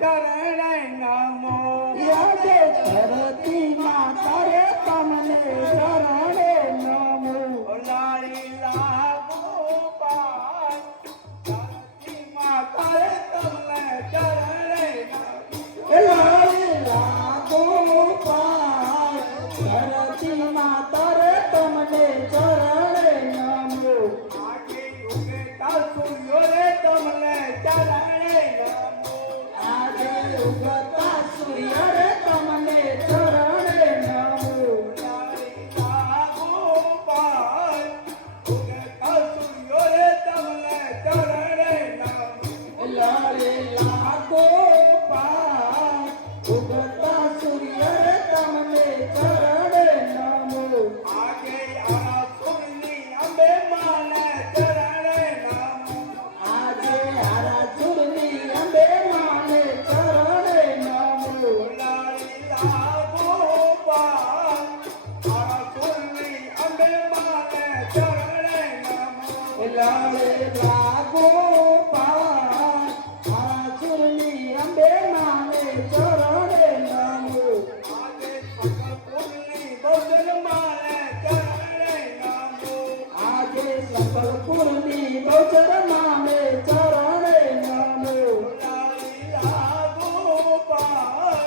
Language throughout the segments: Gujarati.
ચરણે નમો યાદે ધરતી માતા રે તમને ચરણે નમો લાલી લાગો પાર ધરતી માતા રે તમને ચરણે નમો લાલી લાગો પાર ધરતી માતા રે તમને ચરણે નમો આગે ઉગતા સૂર્યો રે તમને ચરણે નમો આજે ઉગતા સૂર્ય રે તમને ચરણે નમો લાલી લાગો પાર ઉગતા સૂર્યો રે તમને ચરણે નમો લાલે લાગો પાર ઉગતા સૂર્ય રે તમને ચરણે નમો આગે આરા સુરની અંબે માને ચરણે નમો આજે હારા ચૂરની અંબે માને ચરણે નમો લાલી લાગો પાર આરા સુરની અંબે માને ચરણે નમો લાલે લાગો પાર હારા ચૂરની અંબે માને ચરણે નમો આગે સકલપુરની બૌદ્ધ માને ચરણે નમો આજે સકલપુરની બહુચર માને ચરણે નમો લાલી લાગો પાર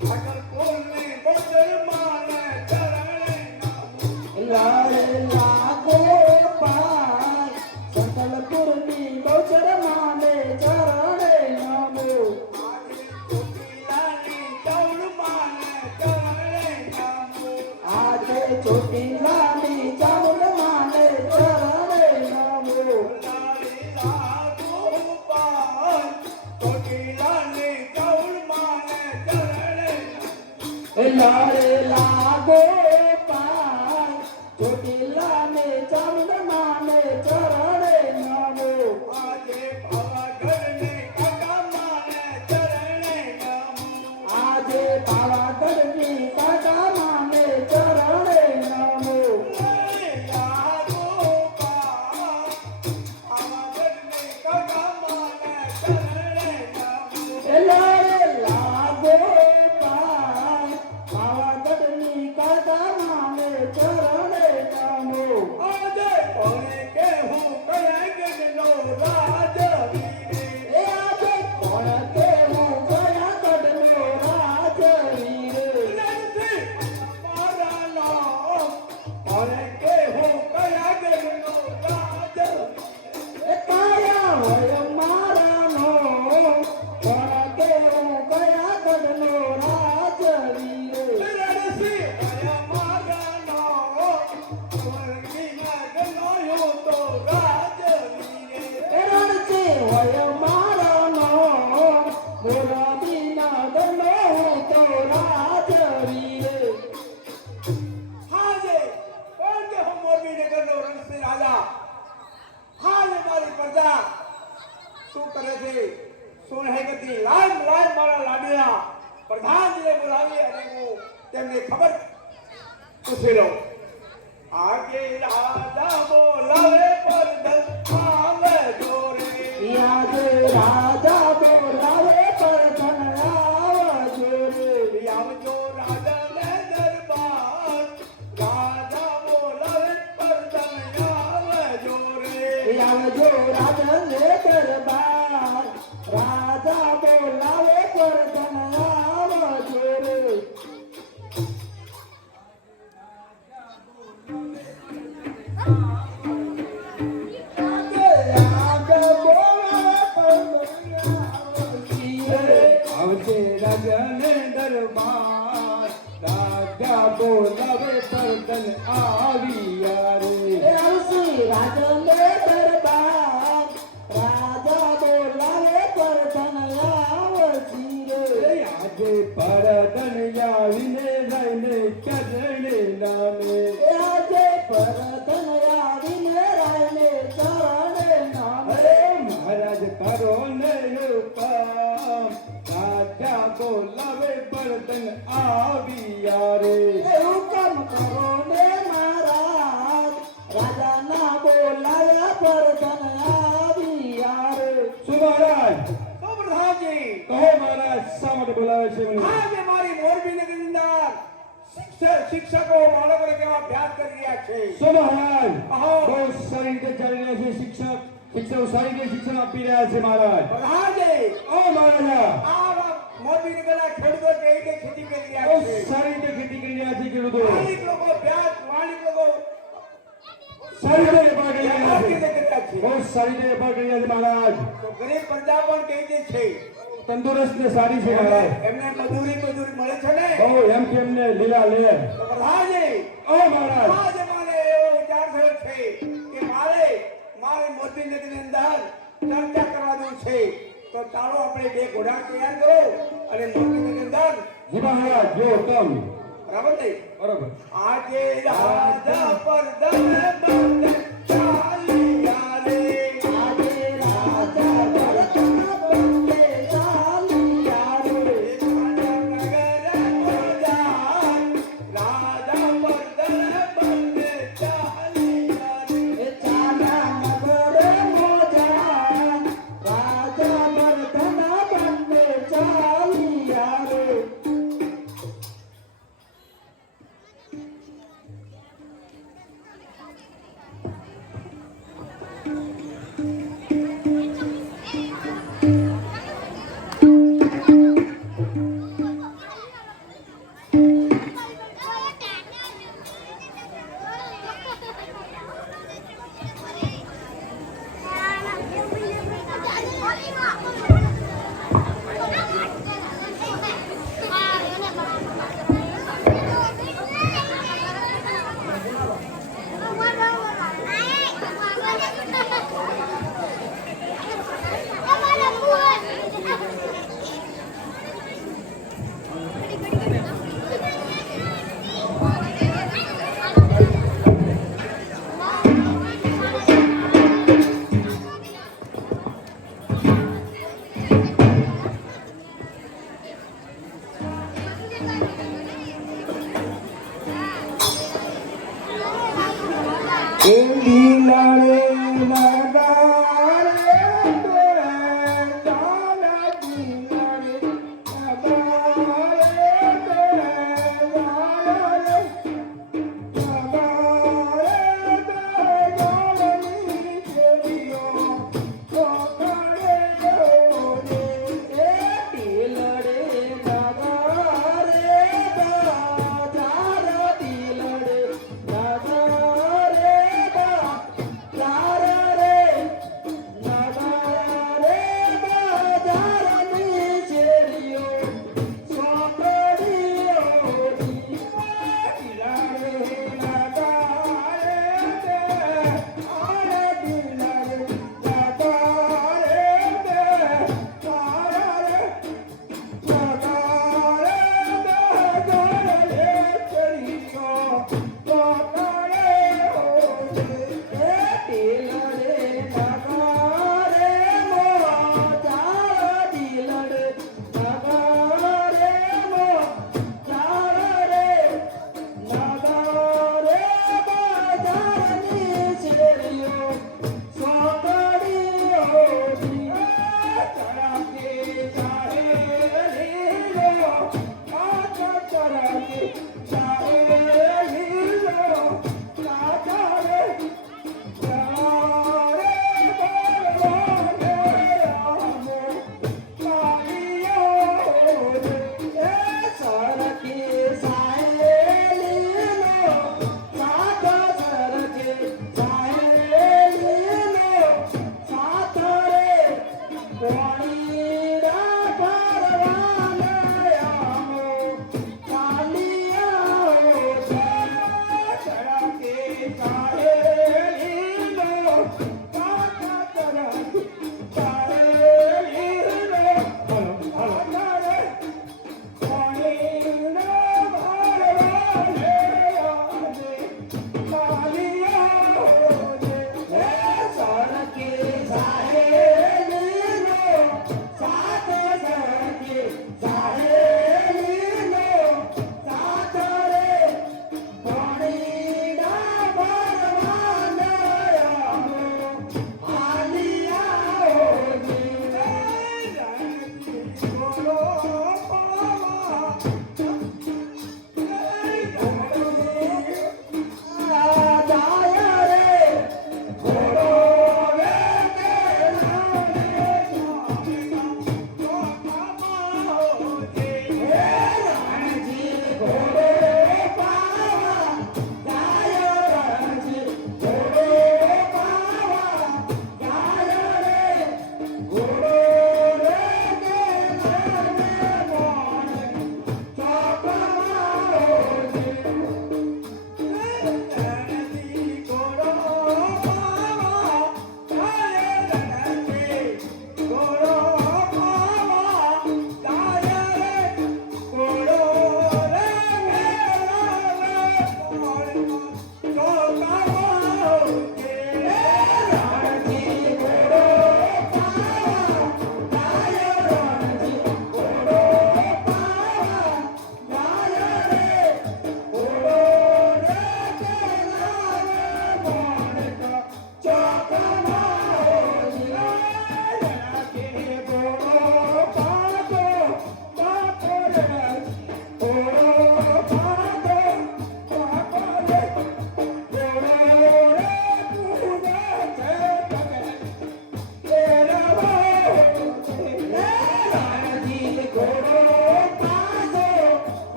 સકલપુરની બૌદ્ધ માને ચરણે નમો લાલે લાગો પાર સકલપુરની બહુચર માને ચરણે નમો આગે ચોટીલાની ચૌલ માને ચરણે નમો આજે ચોટીલાની ચામુંડ માને ચરણે નમો લાલી લાગો પાર ચોટીલાની ચૌલ માને ચરણે નમો લાલે લાગો પાર ચોટીલાને ચામુંડ માને ચરણે નમો આજે પાવાગઢની કાકા માને ચરણે નમો આજે પાવાગઢની કાકા માને ચરણે નમો લાગો પાર પાવાગઢની કાકા માને ચરણે નમો લાલે લાગો પાર પાવાગઢની કાકા માને ચરણે નમો આજે કોને કે હું કયાગઢનો રાજવીરે એ આજે કોણ કેવું કયાગઢનો રાજવીર નથી મારા નામ કોને કે હું કયાગઢનો રાજવીરે એ કાયા હોય મારાનો કોણ કેવું કયાગઢનો રાજવીર રણસી ભયા મારા નામ સ્વર્ગીના ગણોયો તો રાજવીરે રણથી હોય મારાનો મોરબીના દનો તો રાજવીર હાજે કોણ કે હું મોરબી નગરનો રણસિંહ રાજા હાજે મારી પ્રજા શું કરે છે શું હે ગતિ લાજ મારા લાડ્યા પ્રધાનજીને બોલાવી અને હું તેમને ખબર પૂછી લઉં આગે રાજા બોલાવે પરદલ આવે જોરે યાદ રાજા બોલાવે પરધન આવજો રે આવજો રાજાને દરબાર રાજા બોલાવે પરદલ આવજો રે આવજો રાજને દરબાર રાજા બોલાવે પરધન આવજો રે આવજે રાજાને દરબાર રાજા બોલાવે પરદલ આવ્યા રે આવસી રાજને દરબાર રાજા બોલાવે પરધન આવજી રે આજે પરદન આવીને લઈને ચરણે નામે આજે પરધન આવીને રાયને ચરણે નામે અરે મહારાજ કરો ને હુકમ રાજા બોલાવે પરદન આવ્યા રે હુકમ કરો ને મહારાજ રાજાના બોલાયા પરધન આવ્યા રે શું મહારાજ પ્રધાનજી કહો મહારાજ શા માટે બોલાવે છે મને આજે મારી મોરબી નગરની અંદર શિક્ષકો બાળકોને કેવા અભ્યાસ કરી રહ્યા છે શું મહારાજ અહો. બહુ સારી રીતે ચાલી રહ્યા છે શિક્ષકો સારી રીતે શિક્ષણ આપી રહ્યા છે મહારાજ પ્રધાનજી ઓ મહારાજા આ મોરબી નગરના ખેડૂતો કેવી રીતે ખેતી કરી બહુ રહ્યા છે સારી રીતે ખેતી કરી રહ્યા છે ખેડૂતો વાણિક લોકો અભ્યાસ વાણિક લોકો સારી રીતે વેપાર કરી રહ્યા અભ્યાસ છે રીતે કર્યા છે બહુ સારી રીતે વેપાર કરી રહ્યા છે મહારાજ તો ગરીબ પ્રજા પણ કેવી રીતે છે તંદુરસ્ત ને સારી છે મહારાજ એમને મજૂરી મળે છે ને બહુ એમ કે એમને લીલા લે તો પ્રધાનજી ઓ મહારાજ આજે મને એવો વિચાર થયો છે કે મારે મોરબી નગરની અંદર ચર્ચા કરવા દઉં છે તો ચાલો આપણે બે ઘોડા તૈયાર કરો અને મોરબી નગરની અંદર જી મહારાજ જો તમ બરાબર ને બરોબર આજે રાજા પર દમ બંધ ચાલ્યા રે આજે રાજા ભરતન બંને ચાલ્યા રે. એ ચાલ્યા નગરે મોજા, રાજા ભરતન બંને ચાલ્યા રે.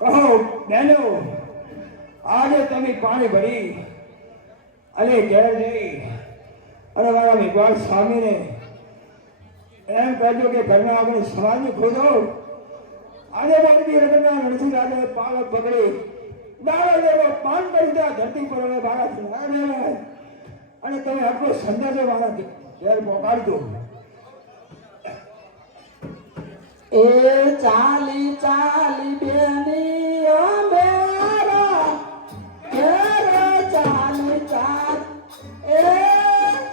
કહો બહેનો, આજે તમે પાણી ભરી અને ઘેર જઈ અને મારા મેઘવાળ સ્વામીને એમ કહેજો કે ઘરના આપણે સમાજની ખોદો. આજે મોરબી નગરના રણછોડ રાજાએ પાલક પકડી દાડા લેવો પાન કરી દે ધરતી પર હવે મારા અને તમે આટલો સંદેશો મારા ઘેર પહોંચાડજો. એ ચાલી ચાલી બેની મેરા ઘેર ચાલી ચાલ એ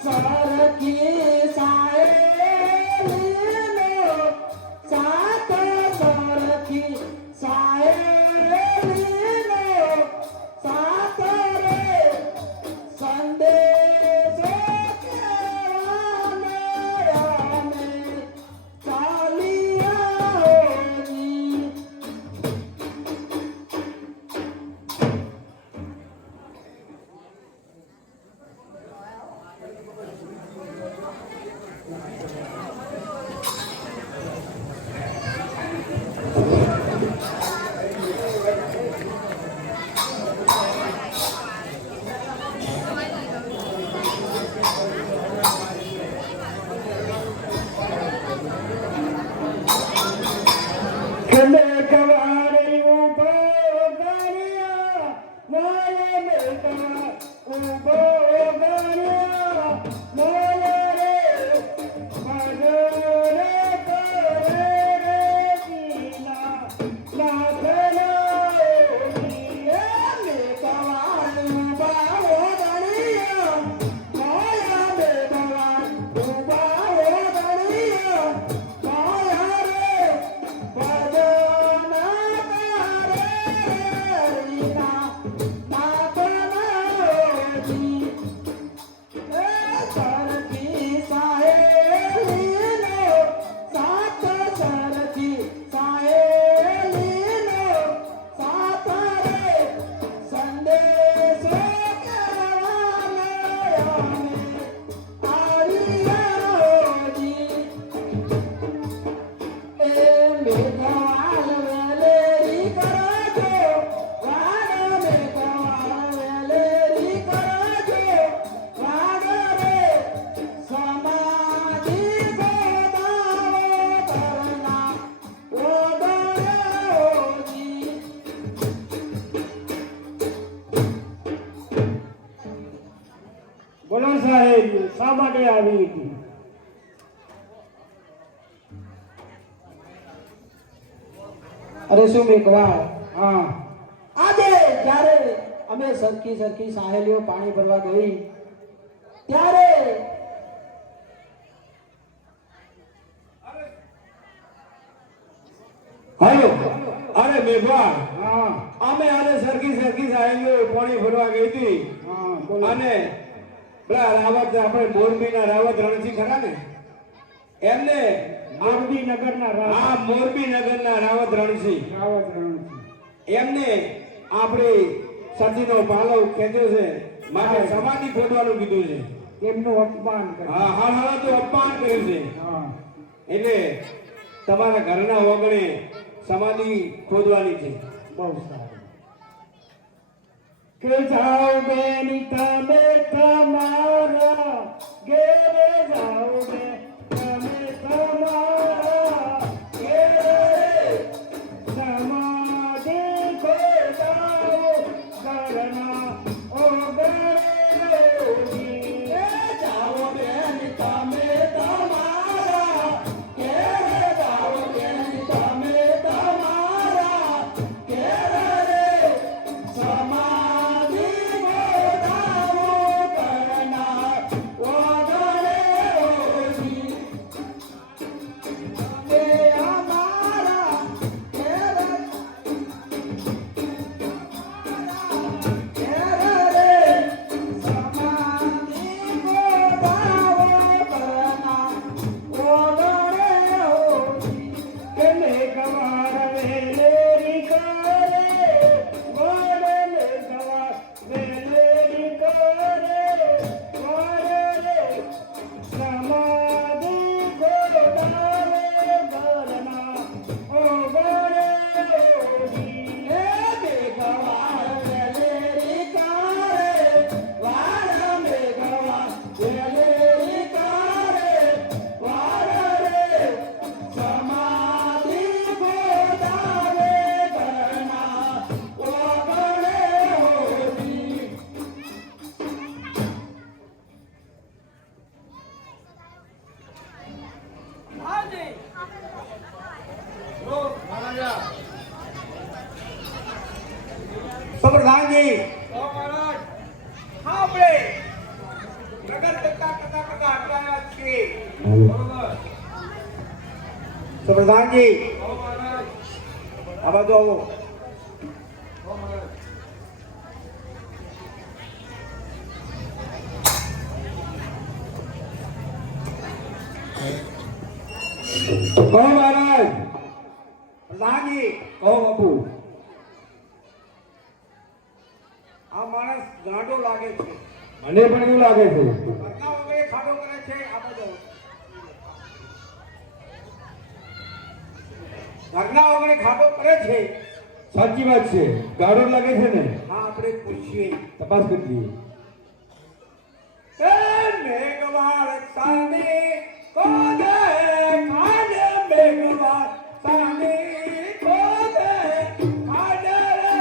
સરખી સાહેલીનો સાથ સરખી સાહેલીનો સાથ રે સંદેશો કહેવાને અમે ચાલિયાઓની. કને કવારે ઉભો ગારિયા મારે મેઘવા ઉભો ગારિયા મારે રે ભજરે કરે રે દીના નાથના બોલો સાહેબ શા માટે આવી હતી? અરે શું મેઘવાળ, હા આજે જ્યારે અમે સરખી સરખી સાહેલીઓ પાણી ભરવા ગઈ ત્યારે હાલો અરે મેઘવા, હા અમે આજે સરખી સરખી સાહેબો પાણી ભરવા ગઈ હતી હા બોલો. અને પેલા રાવત આપણે મોરબીના રાવત રણસિંહ ખરા ને એમને મોરબી નગરના આ મોરબી નગરના રાવત રણસિંહ રાવત રણસિંહ એમને આપણે સતીનો પાલવ ખેંચ્યો છે માટે સમાધિ ખોદવાનું કીધું છે. તેમનું અપમાન કરે. હા હા હા તો અપમાન કર્યું છે હા એટલે તમારા ઘરના ઓગણે સમાધિ ખોદવાની છે. બહુ સારું. કે જાઓ બેની તમે તમારા ઘેરે જાઓ બે તમે તમારા ઘેરે સમાધિ ખોદાઓ ઘરના ઓગણે રોજી. એ જાઓ બેન તમે તમારા ઘેરે જાઓ બેન તમે તમારા ઘેરે સમાધિ ગોદાઓ કરનાર ઓગણે રોજી. પ્રધાનજી હા આપણે નગર કરતા અટકાયા છીએ પ્રધાનજી આ બાજુ આવો કહો મહારાજ. પ્રધાનજી કહો બાપુ. આ માણસ ગાંડો લાગે છે મને પણ એવું લાગે છે. ઘરના વગેરે ખાડો કરે છે આ બધો ઘરના વગેરે ખાડો કરે છે સાચી વાત છે. ગાળો લાગે છે ને. હા આપણે પૂછીએ તપાસ કરી દઈએ. એ મેઘવાળ સાને કોદે ખાને મેઘવાળ સાને કોદે ખાને રે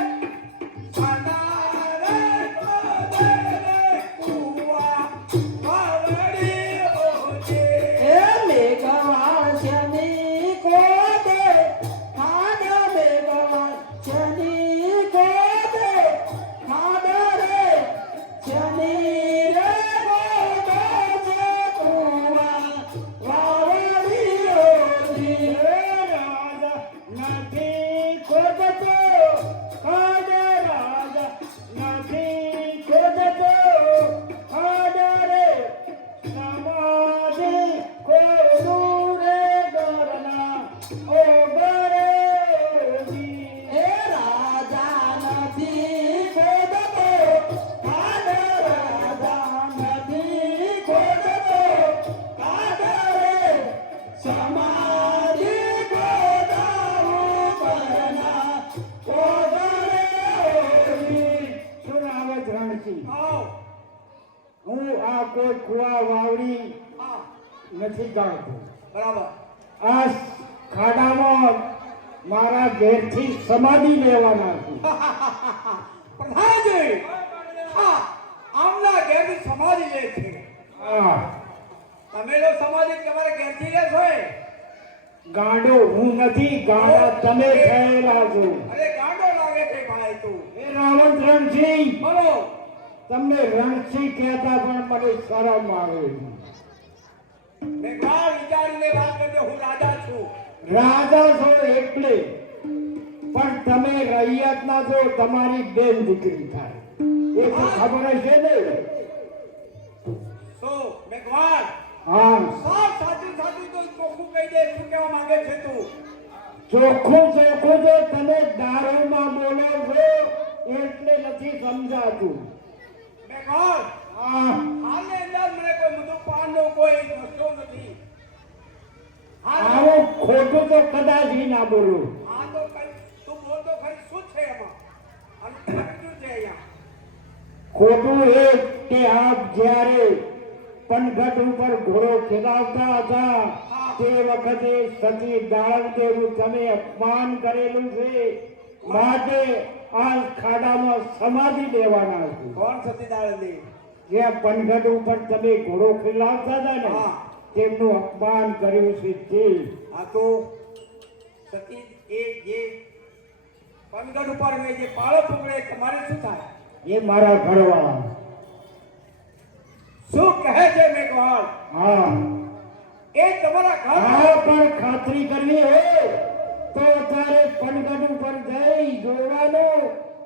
સાના રે કોદે રે કુવા વાવડી ઓજે એ મેઘવાળ શની કોદે ખાડ મેઘવાળ શની કોદે ખાડ રે શની રે કોદે છે કુવા વાવડી ઓજી. એ રાજા નથી ખોદતો ખાડ રાજા નથી ખોદતો ખાડ રે સમાધિ ખોદું રે ગરના ઓ ગરેજી. એ રાજા નથી ખોદતો ખાડ રાજા નથી ખોદતો ખાડ રે સમાધિ ખોદાવું ગરના ઓ ગરેજી. શું નામ છે રણસિંહ? આવ હું આ કોઈ કુવા વાવડી હા નથી જાણતો. બરાબર આ ખાડામાં મારા ઘેરથી સમાધિ લેવાના છું. પ્રધાનજી હા આમના ઘેરની સમાધિ લે છે આ તમે લો સમાધિ તમારે ઘેરથી લે છો એ? ગાંડો હું નથી, ગાંડા તમે થયેલા છો. અરે ગાંડો લાગે છે ભાઈ તું એ રાવણ રણસિંહ, બોલો તમને રણસિંહ કહેતા પણ મને શરમ આવે છે. મેં ગાળ વિચારીને વાત કરજો હું રાજા છું રાજા છો એટલે, પણ તમે રૈયતના છો, તમારી બેન દીકરી થાય એ તો ખબર હશે ને. સો મેઘવાળ હા, સાચું સાચું તો ચોખ્ખું કહી દે શું કહેવા માંગે છે તું ચોખ્ખું ચોખ્ખું જો તમે દારૂમાં બોલો છો એટલે નથી સમજાતું. મેઘવાળ હા, હાલની અંદર મને કોઈ મધુપાનનો કોઈ નશો નથી આવું ખોટું તો કદાચ ના બોલું. આ તો કઈ તું બોલતો ખરી શું છે એમાં અને શું છે અહીંયા ખોટું એ કે આપ જ્યારે પનઘટ ઉપર ઘોડો ખેલાવતા હતા તે વખતે સતી દાળવદેવનું તમે અપમાન કરેલું છે, માટે આ ખાડામાં સમાધિ લેવાના છું. કોણ સતી દાળદેવ જ્યાં પનઘટ ઉપર તમે ઘોડો ખેલાવતા હતા ને હા. તેમનું અપમાન કર્યું છે તે. આ તો સતી એ જે પનગઢ ઉપર મેં જે પાળો પકડે તમારે શું થાય એ મારા ઘરવાળા. શું કહે છે મેઘવાળ હા એ તમારા ઘર હા, પણ ખાતરી કરવી હોય તો તારે પનગઢ ઉપર જઈ જોવાનું,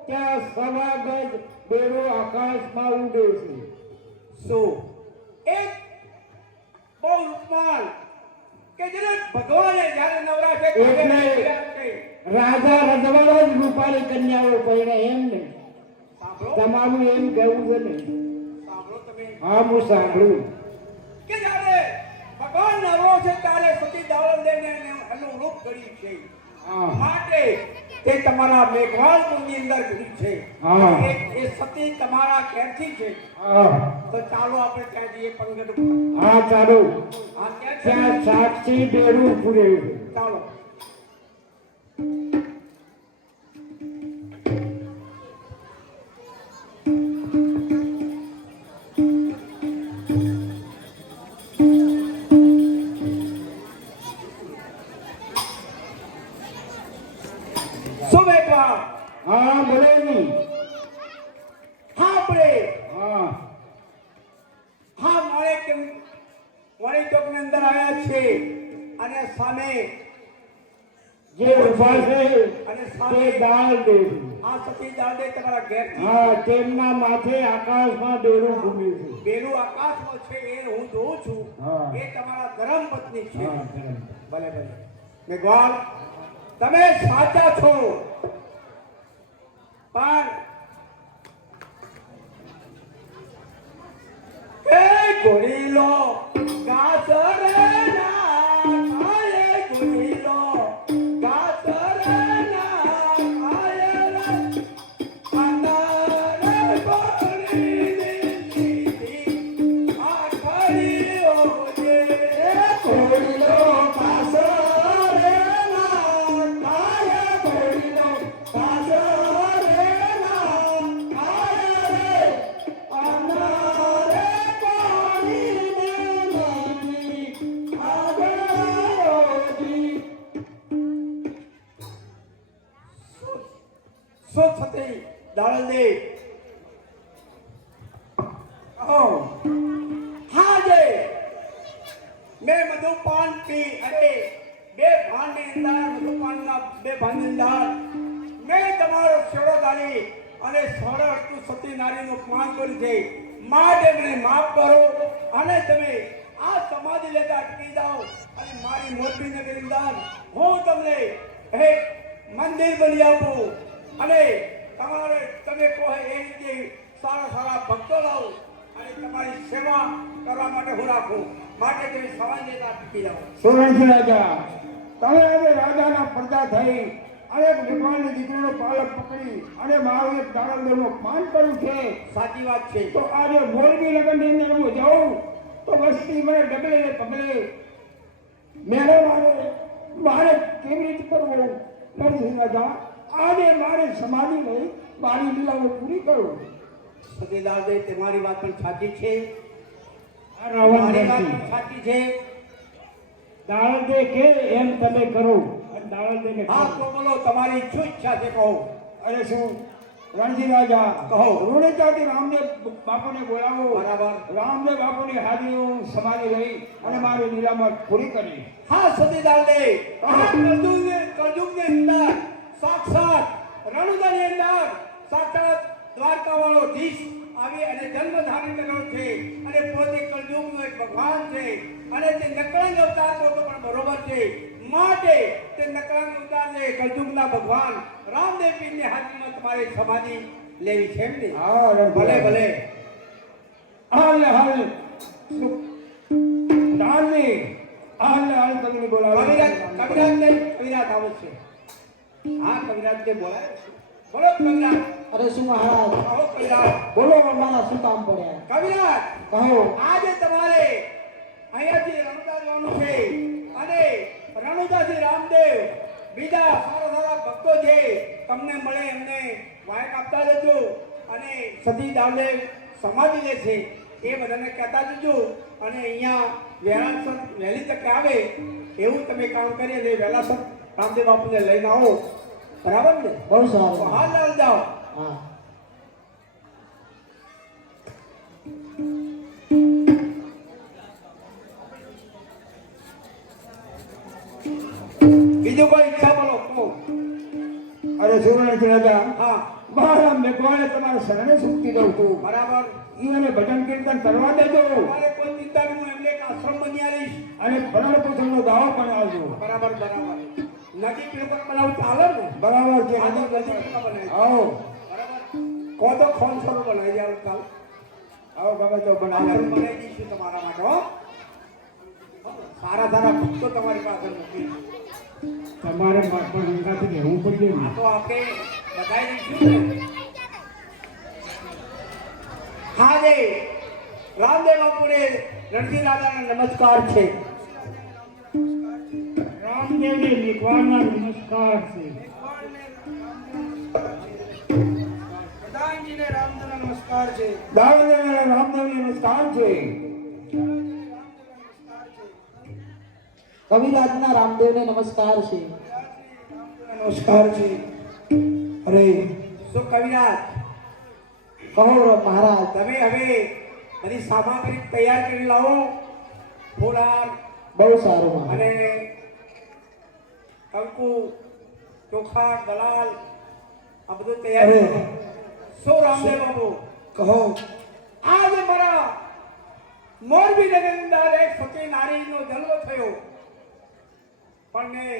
ત્યાં સવા ગજ બેડો આકાશમાં ઉડે છે. શું એક બહુ રૂપમાન કે જેને ભગવાને જ્યારે નવરાશે એટલે રાજા રજવાડા જ રૂપાળી કન્યાઓ પહેરે એમ ને. સાંભળો તમારું એમ કહેવું છે ને? સાંભળો તમે હા, હું સાંભળું. કે જ્યારે ભગવાન નવરો છે ત્યારે સતી દાળદેવને એનું રૂપ કર્યું છે હા માટે તે તમારા મેઘવાળ કુળની અંદર કર્યું છે હા. એ સતી તમારા ઘેરથી છે હા તો ચાલો આપણે ત્યાં જઈએ પનગઢ ઉપર. હા, ચાલો. હા ક્યાં છે ત્યાં સાક્ષી બેડું પૂરે. ચાલો શું મેઘવાળ હા, બોલો નહીં. આપણે હા હા માણેક ચોકની અંદર આવ્યા છે અને સામે જે ઉભા છે અને તે સામે દાળ દેવ આ સતી દાદે તમારા ઘેર હા તેમના માથે આકાશમાં બેડું ઘૂમ્યું છે બેલું આકાશમાં છે એ હું જોઉં છું હા. એ તમારા ધર્મ પત્ની છે હા ધર્મ. ભલે ભલે ભગવાન તમે સાચા છો પણ એ ગોરીલો ગાસ રે ના આયે ગોરીલો ગાસ રે ના આયે રે અંધારે ગોરીની દીદી આખરી ઓજે ગોરીલો ગાસ રે ના આયે ગોરીલો ગાસ રે ના આયે રે અંધારે સતી દાળદે હાજે મેં મધુપાન પી અરે બે ભાંડની અંદર મધુપાનના બે ભાંડની અંદર મેં તમારો છેડો ગાળી અને સરળ તું સતી નારીનું અપમાન કર્યું છે માટે મને માફ કરો અને તમે આ સમાધિ લેતા અટકી જાઓ અને મારી મોરબી નગરી અંદર હું તમને એક મંદિર બની આપું અને તમારે તમે કહો એ રીતે સારા સારા ભક્તો લાવો અને તમારી સેવા કરવા માટે હું રાખું માટે તમે સમાધિ લેતા અટકી જાઓ સોરણસિંહ રાજા તમે હવે રાજાના પડદા થઈ અને એક ભગવાનની દીકરીનો પાલક પકડી અને મારું એક દાડમનું અપમાન કર્યું છે સાચી વાત છે તો આજે મોરબી નગરની અંદર હું જાઉં તો વસ્તી મને ડગલે ને પગલે મેળો મારે કેવી રીતે કરવું નરસિંહ રાજા આજે મારે સમાધિ લઈ મારી લીલાઓ પૂરી કરું સતીદાર દે તમારી વાત પણ સાચી છે આ રાવણ મારી વાત નથી. પણ સાચી છે દાળદે કે એમ તમે કરો અને દાળદેને હા કરો. તો બોલો તમારી શું ઈચ્છા છે કહો અરે શું રણજી રાજા કહો. રૂણેચાથી રામદેવ બાપુને બોલાવો બરાબર. રામદેવ બાપુની હાજરી હું સમાધિ લઈ અને મારી લીલામાં પૂરી કરી હા સતીદાર દે આ કળજુગની અંદર સાક્ષાત રણુદાની અંદર સાક્ષાત દ્વારકા વાળો ધીશ આવી અને જન્મ ધારણ કર્યો છે અને પોતે કળજુગનો એક ભગવાન છે અને તે નકળંગ અવતાર તો પણ બરોબર છે માટે તે નકળંગ અવતારને કળજુગના ભગવાન રામદેવ પીરની હાજરીમાં તમારે સમાધિ લેવી છે એમ ને હા રણજી ભલે રાજા. ભલે હાલ દાળની હાલ તમને બોલાવો કવિરાજ આવે છે હા કવિરાજ જે બોલાય છે બોલો કવિરાજ અરે શું મહારાજ કહો કવિરાજ બોલો અમારા શું કામ પડ્યા કવિરાજ કહો આજે તમારે અહીંયાથી રણુદા જવાનું છે અને રણુદાથી રામદેવ બીજા સારા સારા ભક્તો છે તમને મળે એમને વાયક આપતા જજો અને સતી દાવદેવ સમાધિ લે છે એ બધાને કહેતા જજો અને અહીંયા વહેલી તકે આવે એવું તમે કામ કરી અને વહેલાસર રામદેવ બાપુને લઈને આવો બરાબર ને બહુ તો સારું હાલ હાલ જાઓ હા બીજું કોઈ ઈચ્છા બોલો કહો. અરે સુવર્ણસિંહ રાજા હા મારા મેઘવાળે તમારા શરણે સુક્તિ દઉં છું બરાબર એને ભજન કીર્તન કરવા દેજો તમારે કોઈ ચિંતા નહીં હું એમને એક આશ્રમ બની આવીશ અને ભરણ પોષણનો દાવો પણ આવજો બરાબર બરાબર નદી પીપર બનાવું ચાલે ને બરાબર છે આ તો નદી પીપર બનાવી આવો બરાબર કો તો ખોન સરો બનાવી દે કાલ આવો ગમે તો આશ્રમ બનાવો બનાવી દઈશું તમારા માટે હો સારા સારા ભક્તો તમારી પાસે મૂકી તમારે પણ અંગાથી રહેવું પડશે આ તો આપણે બધાઈ દઈશું ને હા જે રામદેવ બાપુને રણજી દાદાને નમસ્કાર છે રામદેવને મેઘવાળના નમસ્કાર છે પ્રધાનજીને રામદેવને નમસ્કાર છે દાવદેવને રામદેવને નમસ્કાર છે કવિરાજના રામદેવને નમસ્કાર છે નમસ્કાર છે અરે શું કવિરાજ કહો મહારાજ. તમે હવે બધી સામગ્રી તૈયાર કરી લાવો. ફુલાર બહુ સારું મહારાજ. અને કંકુ, ચોખા, દલાલ આ બધું તૈયાર અરે. કરો. શું રામદેવ બાબુ, કહો. આજે મારા મોરબી નગરની અંદર એક સતી નારીનો જન્મ થયો. પણ મેં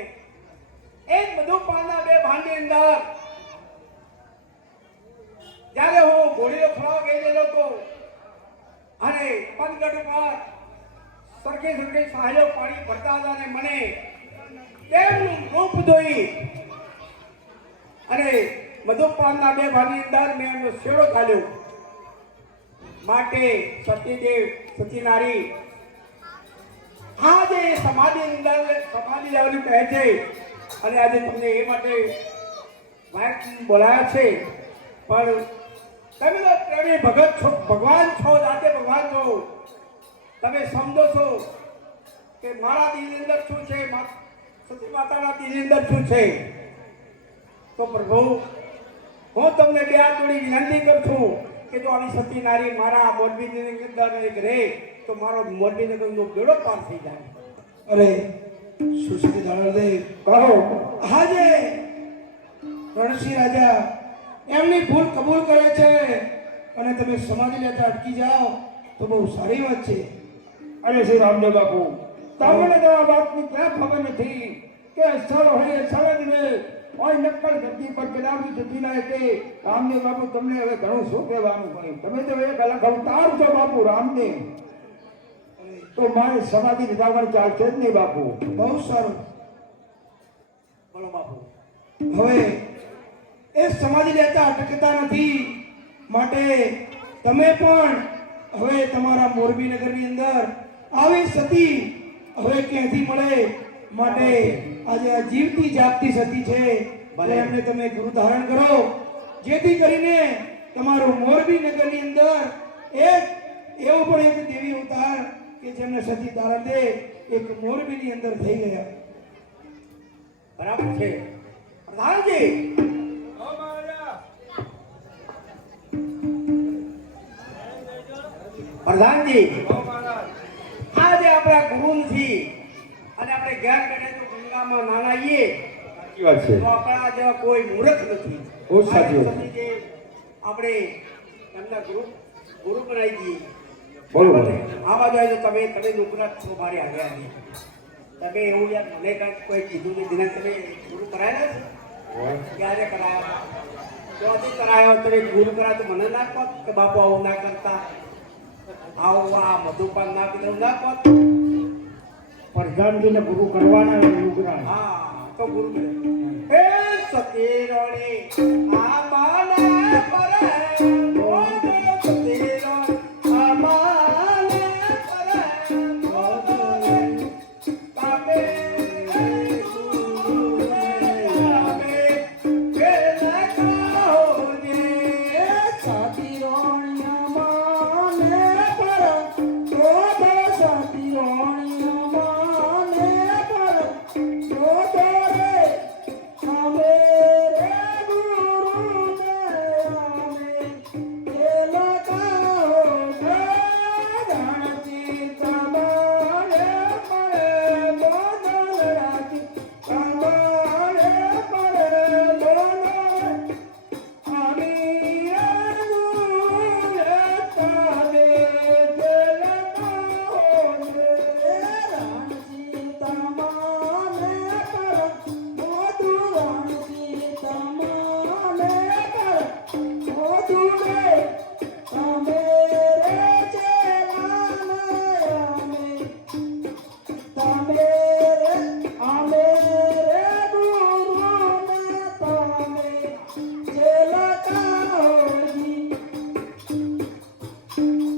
એક બધું પાના બે ભાંડી અંદર જ્યારે હું ઘોડીનો ખોરાક ગયેલો હતો અને પંચગઢ ઉપર સરખી સરખી સહાયો પાણી ભરતા હતા અને મને તેમનું રૂપ જોઈ અને મધુપાનના બે ભાની અંદર મેં એમનો શેડો કાઢ્યો. માટે સતીદેવ સતી નારી આજે સમાધિ અંદર સમાધિ લેવાનું કહે છે અને આજે તમને એ માટે વાઇફ બોલાયા છે. પણ તમે તો પ્રેમી ભગત છો, ભગવાન છો, જાતે ભગવાન છો. તમે સમજો છો કે મારા દિલની અંદર શું છે, સતી માતાના દિલની અંદર શું છે. તો પ્રભુ હું તમને બે હાથ જોડી વિનંતી કરું છું કે જો આવી સતી નારી મારા મોરબીની અંદર એક રહે તો મારો મોરબી નગરનો બેડો પાર થઈ જાય. અરે સુશ્રી દાણદેવ, કહો. આજે રણસિંહ રાજા એમની ભૂલ કબૂલ કરે છે અને તમે સમાધિ લેતા અટકી જાઓ તો બહુ સારી વાત છે. અરે શ્રી રામદેવ બાપુ, તમને તો આ વાતની ક્યાં ખબર નથી કે સ્થળ હોય સ્થળ જ રહે. ઓય નક્કર ધરતી પર કદાપી જતી ના કે રામદેવ બાપુ તમને હવે ઘણું શું કહેવાનું હોય. તમે તો એક અલગ અવતાર છો બાપુ રામદેવ. તો મારે સમાધિ લીધા વગર ચાલશે જ નહીં બાપુ. બહુ સારું. બોલો બાપુ. હવે એ સમાધિ લેતા અટકતા નથી. માટે તમે પણ હવે તમારા મોરબી નગરની અંદર આવી સતી હવે ક્યાંથી મળે. માટે આજે આ જીવતી જાગતી સતી છે ભલે એમને તમે ગુરુ ધારણ કરો જેથી કરીને તમારું મોરબી નગરની અંદર એક એવું પણ એક દેવી અવતાર કે જેમને સતી ધારણ દે એક મોરબીની અંદર થઈ ગયા. બરાબર છે પ્રધાનજી. પ્રધાનજી આજે આપણા ગુરુ નથી અને આપણે ઘેર બેઠે તો ગંગામાં નાનાઈએ સાચી વાત છે. તો આપણા જેવા કોઈ મૂર્ખ નથી. બહુ સાચી વાત. આજે આપણે એમના ગુરુ બનાવી દઈએ. બરોબર. આવા જાય તો તમે નોકરા છો મારી આગળ. તમે એવું યાર મને કાંઈક કોઈ કીધું નહીં. દિના તમે ગુરુ કરાયેલા છે? ક્યારે કરાયા? ક્યાંથી કરાયો? તમે ગુરુ કરાય તો મને ના કહો કે બાપુ આવું ના કરતા, આવું આ મધુપાન ના પીધું ના કહો. પ્રધાનજીને ગુરુ કરવાના લુગડા. હા તો ગુરુ કરે. હે સતી રોણી આ માને પરે મોદો સતી રોણી આ માને પરે મોદો કામે ગુરુ રે આમે કેલા કોને સાતી રોણિયા માને પર ક્રોધ સાતી રોણિયા માને પર ક્રોધ રે અમે રે ગુરુ ને અમે કેલા કાઓ ગણતી તમારે પર બોલ રાતી તમારે પર બોલ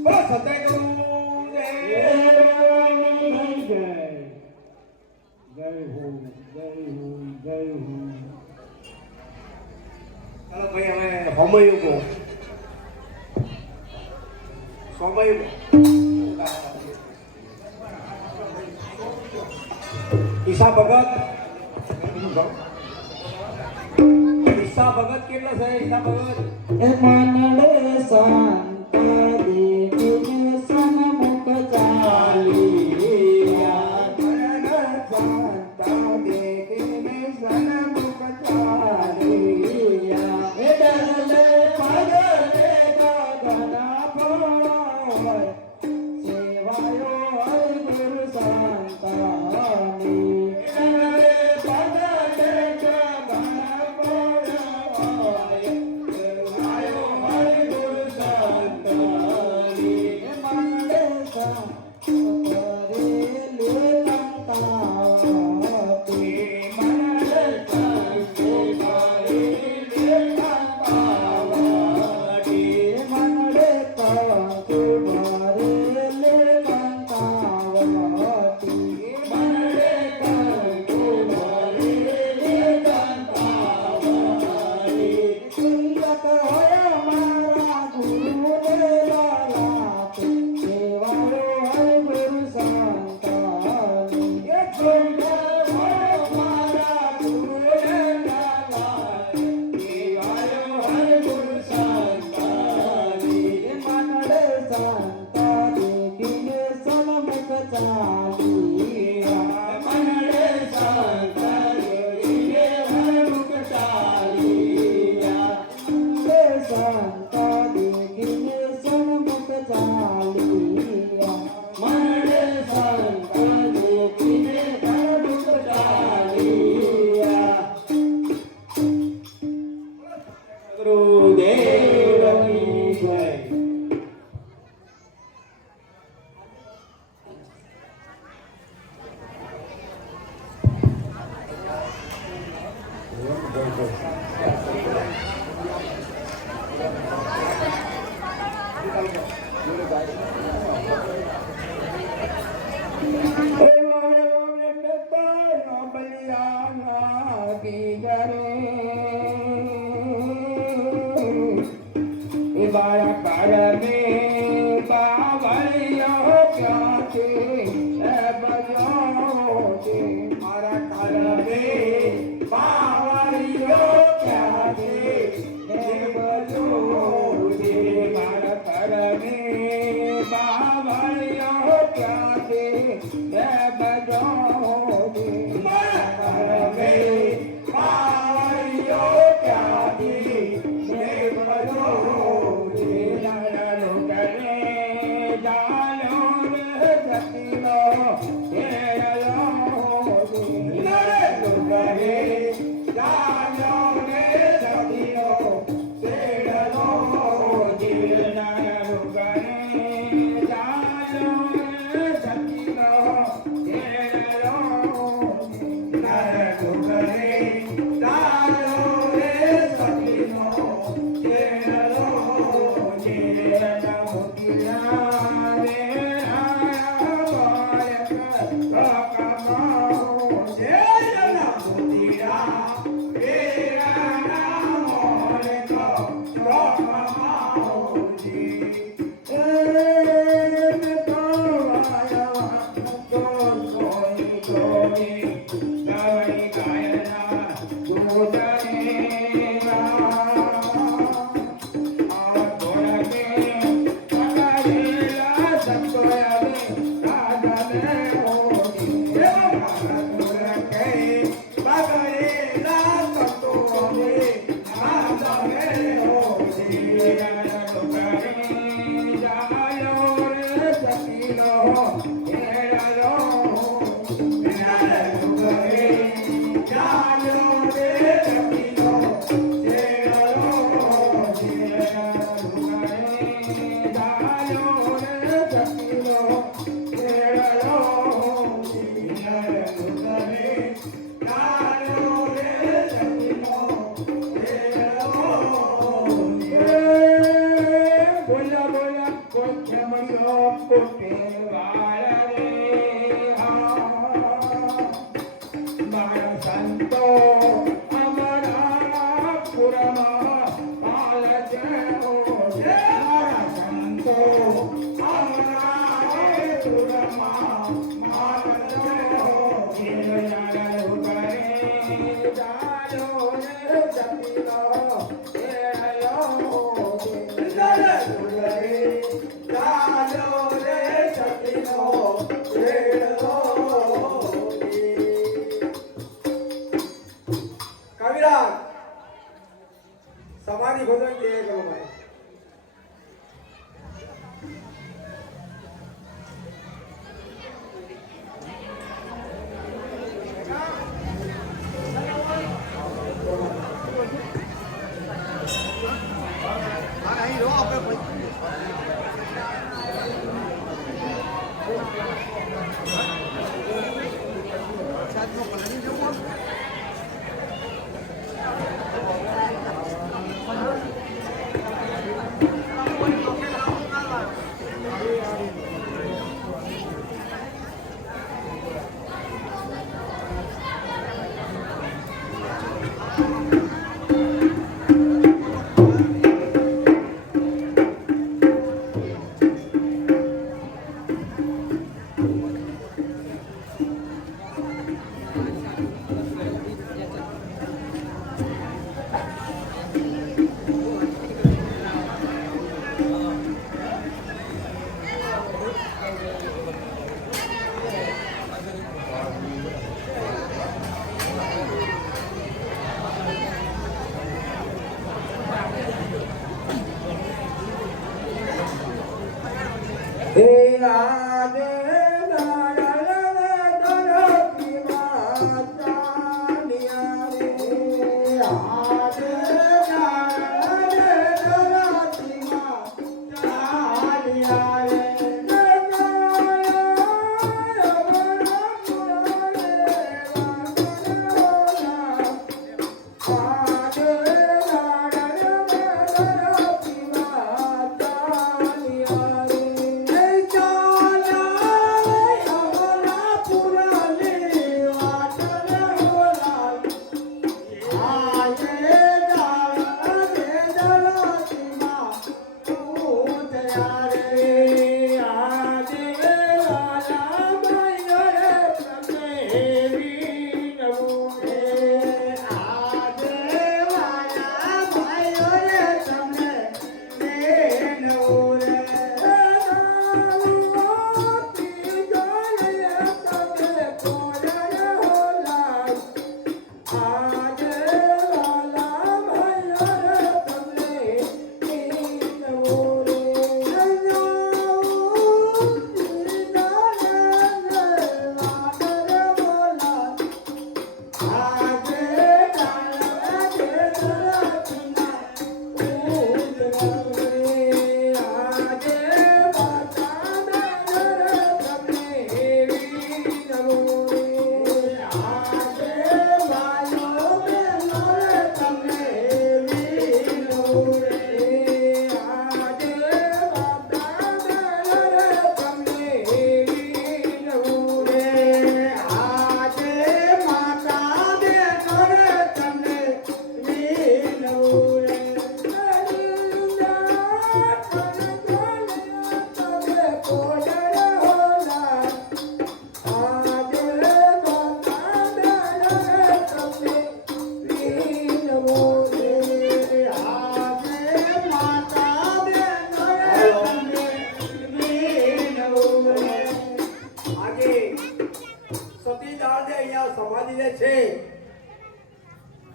બસ સતે ગુરુ રે. ચાલો ભાઈ હવે હોમયુગો સોમયુગો ઈશા ભગત ઈશા ઈસા ભગત કેટલો છે ઈસા ભગત એ મનડે સંત દેખીને સન્મુખ ચાલિયા એ ડરલે પગલે ગગન ભોય સેવાયો હરિ ગુરુ સંતાની ડરલે પગલે ગગન ભોય સેવાયો હરિ ગુરુ સંતાની એ મનડે સંત કરે લેલંતાવતી મનડે સંત કરે લેલંતાવતી મનડે સંત કરે લેલંતાવતી મનડે સંત કરે લેલંતાવતી સુંદક હોય મારા ગુરુ દેલાલાતે સેવાયો હરિ ગુરુ સંતાની એ સુંદર હોય મારા ગુરુ દેલાલાતે સેવાયો હરિ ગુરુ સંતાની એ મનડે સંત દેખીને સન્મુખ ચાલિયા મનડે સંત દેખીને સન્મુખ ચાલિયા મનડે સંત દેખીને સન્મુખ ચાલિયા મનડે સંત દેખીને સન્મુખ ચાલિયા ગુરુદેવની જય ચાલો ને જપી લો સમાધિ ખોદવાની તૈયારી કરો ભાઈ.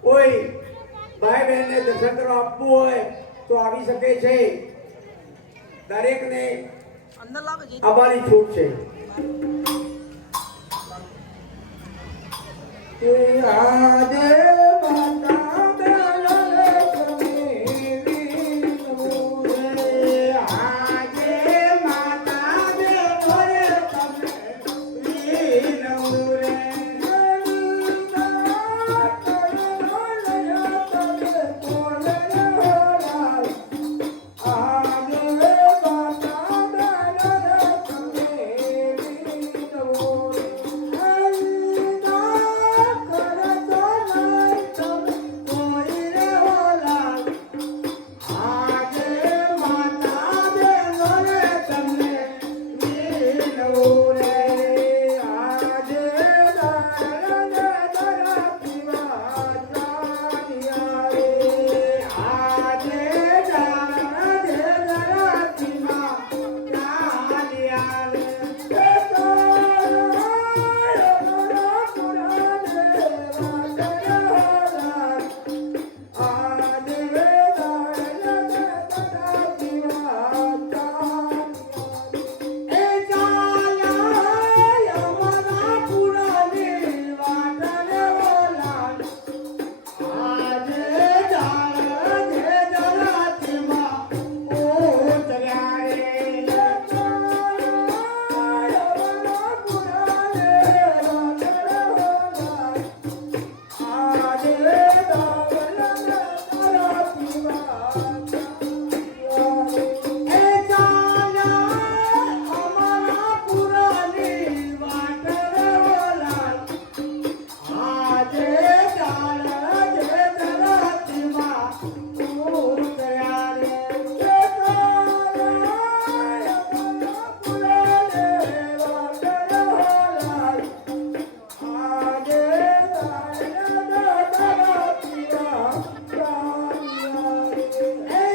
કોઈ ભાઈ બહેનને દર્શન કરવા આપવું હોય તો આવી શકે છે. દરેકને આવવાની છૂટ છે. આજે એ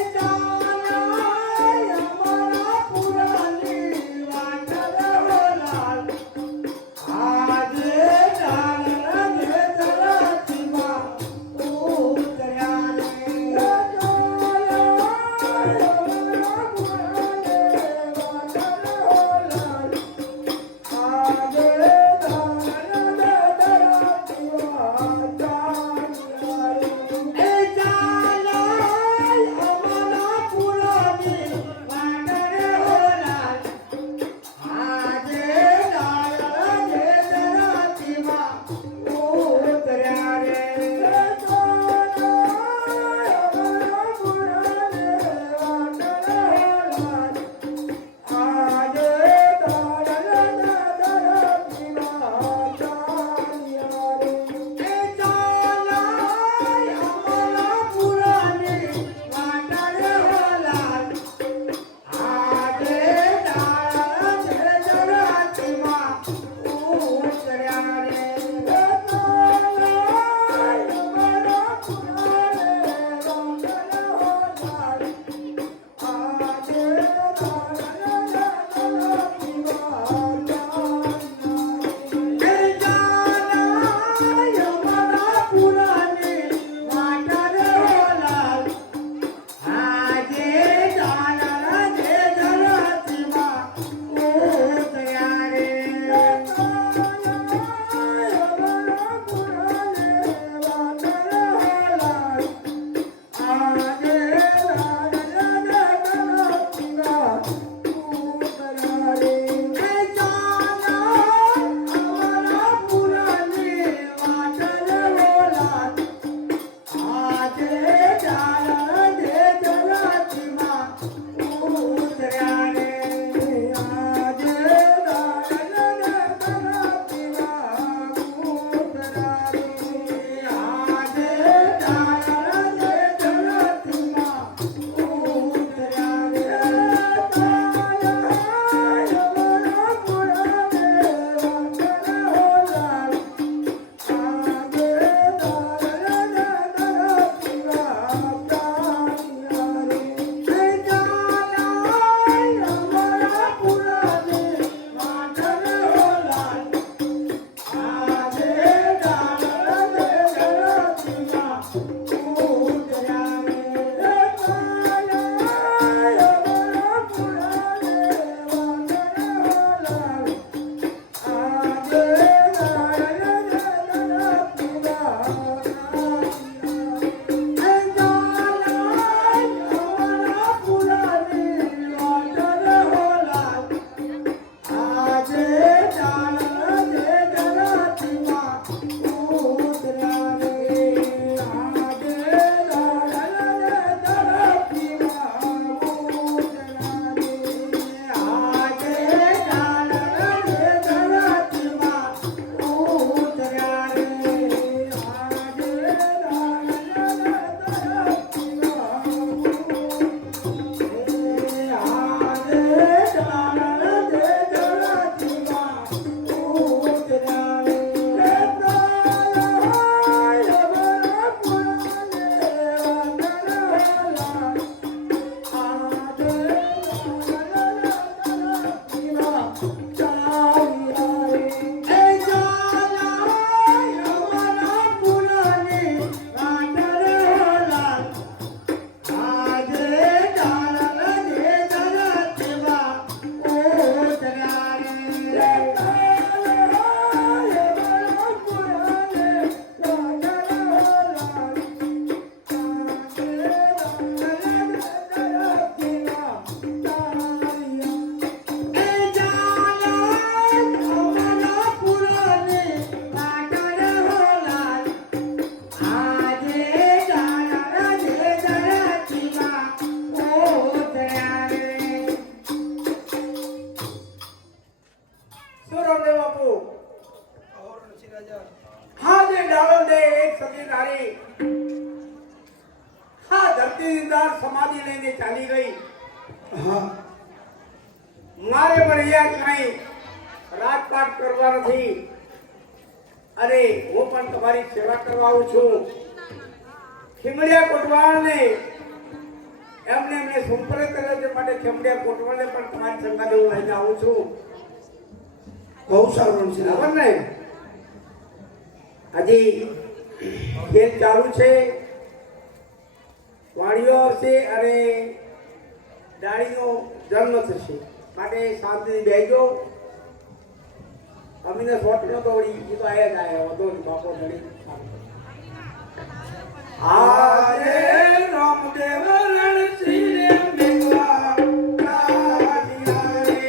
પ્રતિનિધિદાર સમાધિ લઈને ચાલી ગઈ. હા મારે પણ અહીંયા કાંઈ રાજપાટ કરવા નથી. અરે હું પણ તમારી સેવા કરવા આવું છું. ખીમડિયા કોટવાળને એમને સંપર્ક કર્યો છે માટે ખીમડિયા કોટવાળને પણ તમારી સંગાથે હું લઈને આવું છું. બહુ સારું છે. બરાબર ને? હજી ખેલ ચાલુ છે. વાણીઓ આવશે અને ડાળીનો જન્મ થશે માટે શાંતિથી બેસજો. અમીને શોટ નો દોડી એ તો આયા જ આયા હતો બાપો ઘડી. આરે રામદેવ રણસિંહ મેઘવા કાલિયા રે.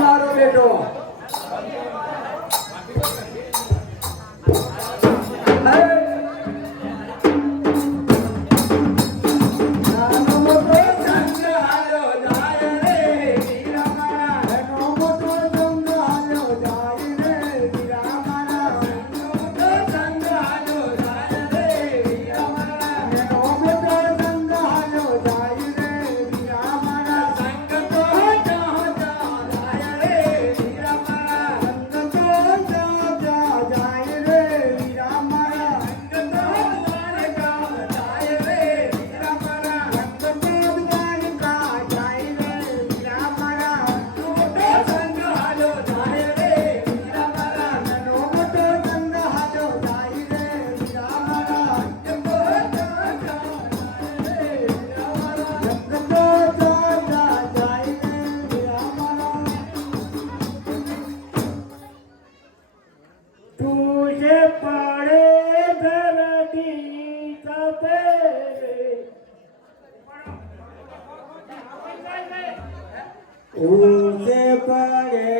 મારો બેટો ऊंचे पड़े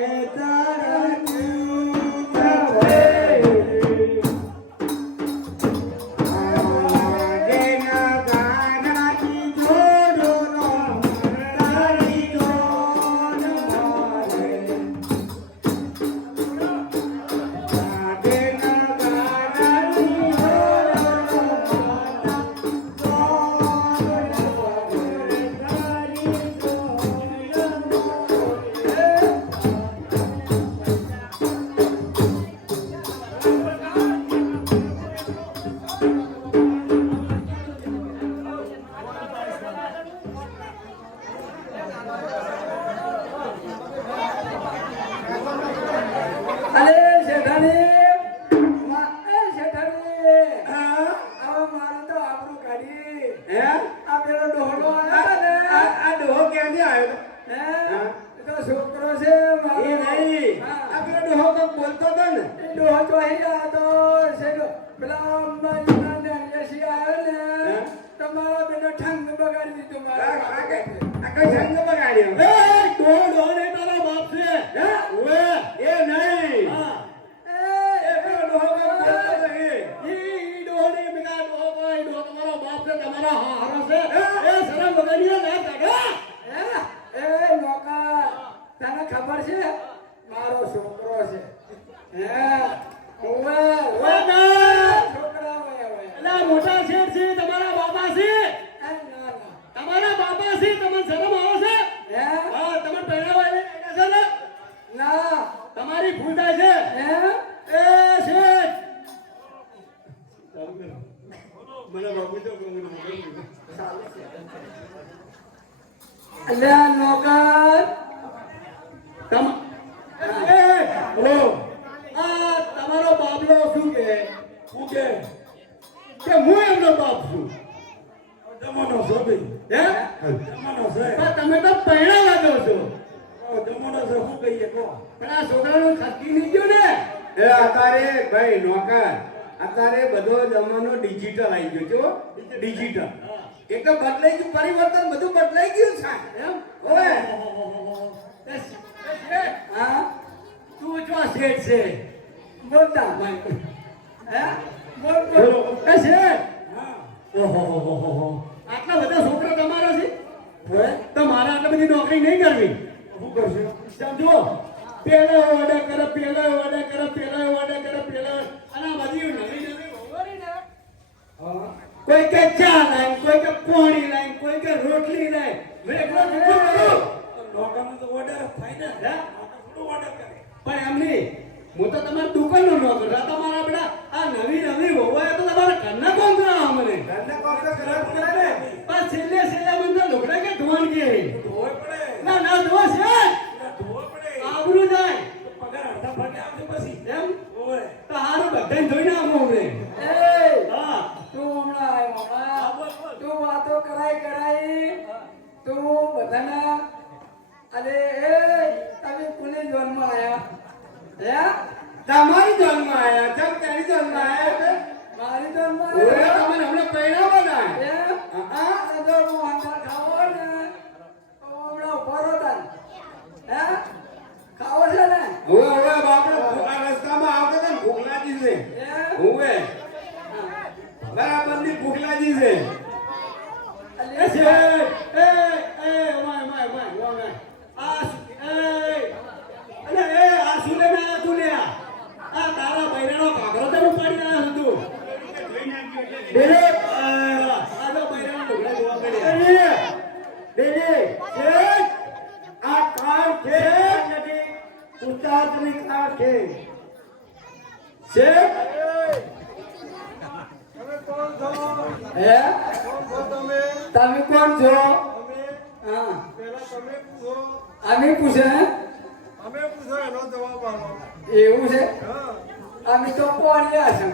બોલતો હતો ને ડોહો તો અહીંયા હતો છે પેલા અંબાજીના ને એસી આવ્યો ને તમારા બેનો ઠંગ બગાડી દીધો મારા આ કઈ સંગ બગાડ્યો એ ડોહો ને તારો બાપ છે હે ઓએ એ નહીં હા એ પેલો ડોહો કામ કરતો નહીં ઈ ડોહો ને મેગા ડોહો ભાઈ ડોહો તમારો બાપ છે તમારા હારો છે એ શરમ બગાડ્યો ને કાઢો એ મોકા તને ખબર છે મારો છોકરો છે હે ઓવે છોકરા ઓવે મોટા શેઠ છે તમારા બાપા છે ના તમારા બાપા છે તમને શરમ આવે છે હે હા તમે પહેરાવા લઈને આવ્યા છો ને ના તમારી ભૂલ થાય છે હે એ શેઠ મને બાબુ તો અલ્યા નોકર તમારો બાબલો શું કે હું એમનો બાપ છું જમાનો છે ભાઈ હે જમાનો છે પણ તમે તો પહેણા લાગો છો જમાનો છે શું કહીએ કો પણ આ છોકરાનું ખર્ચી નહીં ગયું ને એ અત્યારે ભાઈ નોકર અત્યારે બધો જમાનો ડિજિટલ આવી ગયો છો ડિજિટલ એક તો બદલાઈ ગયું પરિવર્તન બધું બદલાઈ ગયું છે એમ ઓય હા તું જો શેઠ છે બોલતા હે બોલ બોલ એ શેઠ ઓહો આટલા બધા છોકરા તમારા છે તો મારા આટલી બધી નોકરી નહીં કરવી શું કરશે સમજો પેલા ઓર્ડર કરે પેલા ઓર્ડર કરે પેલા ઓર્ડર કરે પેલા અને આ બધી નવી નવી ઓવરી ને કોઈ કે ચા લાઈન કોઈ કે પાણી લાઈન કોઈ કે રોટલી લાઈન વેગળો વેગળો નોકરનો તો ઓર્ડર થાય ને હે થોડું ઓર્ડર કરે પણ એમની હું તો તમારી દુકાનનો નોકર આ તમારા આપડા આ નવી નવી હોવાય તો તમારા ઘરના કોમ કરાવો મને ઘરના કામ તો કરવા જ પડે ને પણ છેલ્લે મને લુગડા કે ધોણ કે ધોય પડે ના ધો છે ધોય પડે આબરૂ જાય પગાર અડધા ભાગે આવશે પછી એમ ઓય તો હારું બધાને જોઈને આવો હવે હા તું હમણાં આવ્યો તું વાતો કરાઈ તું બધાના અરે એ તમે કોને જોનમાં આયા હે તમારી જોનમાં આયા છે તારી જોનમાં આયા મારી જોનમાં ઓય આયા તમને હમણે પહેરાવો ના હે હા તો હું અંદર ખાવો ને તો હમણાં ઉભા રહો તાન હે ખાવો છે ને ઓય બાપરે આ રસ્તામાં આવતા હતા ને ભૂખલાજી છે ઓય બરાબરની ભૂખલાજી છે અલે છે એ માય આ અલે એ આ સુલે ના તુલે આ તારા બૈરાનો કાગરો તો ઉપાડી આયા હતું બેલે આ તો બૈરાનો ઢોકળા જોવા મળ્યા બેલે છે આ કાર છે નથી ઉતારની કાર છે હે તમે કોણ છો હા અમે પૂછે એવું છે અમે તો કોણિયા છે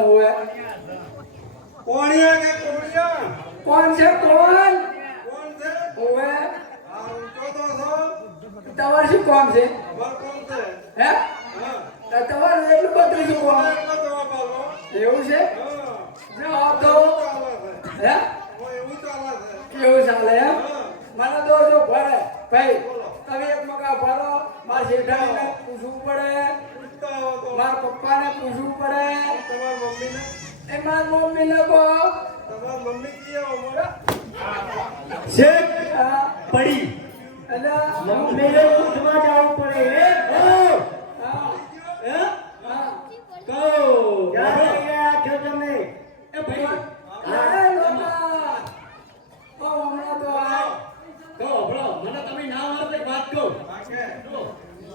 ઓવે કોણિયા કે કોણિયા કોણ છે કોણ કોણ છે ઓવે આ ઊંચો તો છો તમારે શું કોમ છે અમાર કોણ છે હે હા તો તમારે એટલું બધું શું કોમ એટલો જવાબ આલો એવું છે હા જવાબ તો હે એવું ચાલે છે કેવું ચાલે એમ મને તો જો ભરે ભાઈ તમે એક મકા ભરો મારા શેઠાને પૂછવું પડે પૂછતા આવો તો મારા પપ્પાને પૂછવું પડે તમાર મમ્મીને એ મારા મમ્મીને કહો તમાર મમ્મી કીયો મોરા શેઠ हाँ। પડી એટલે મમ્મીને પૂછવા જવું પડે હા હે હા કહો ક્યાં ગયા છો તમે એ ભાઈ હા લોકા ઓ હમણાં તો આ કહો બળો મને તમે ના મારો તો એક વાત કહો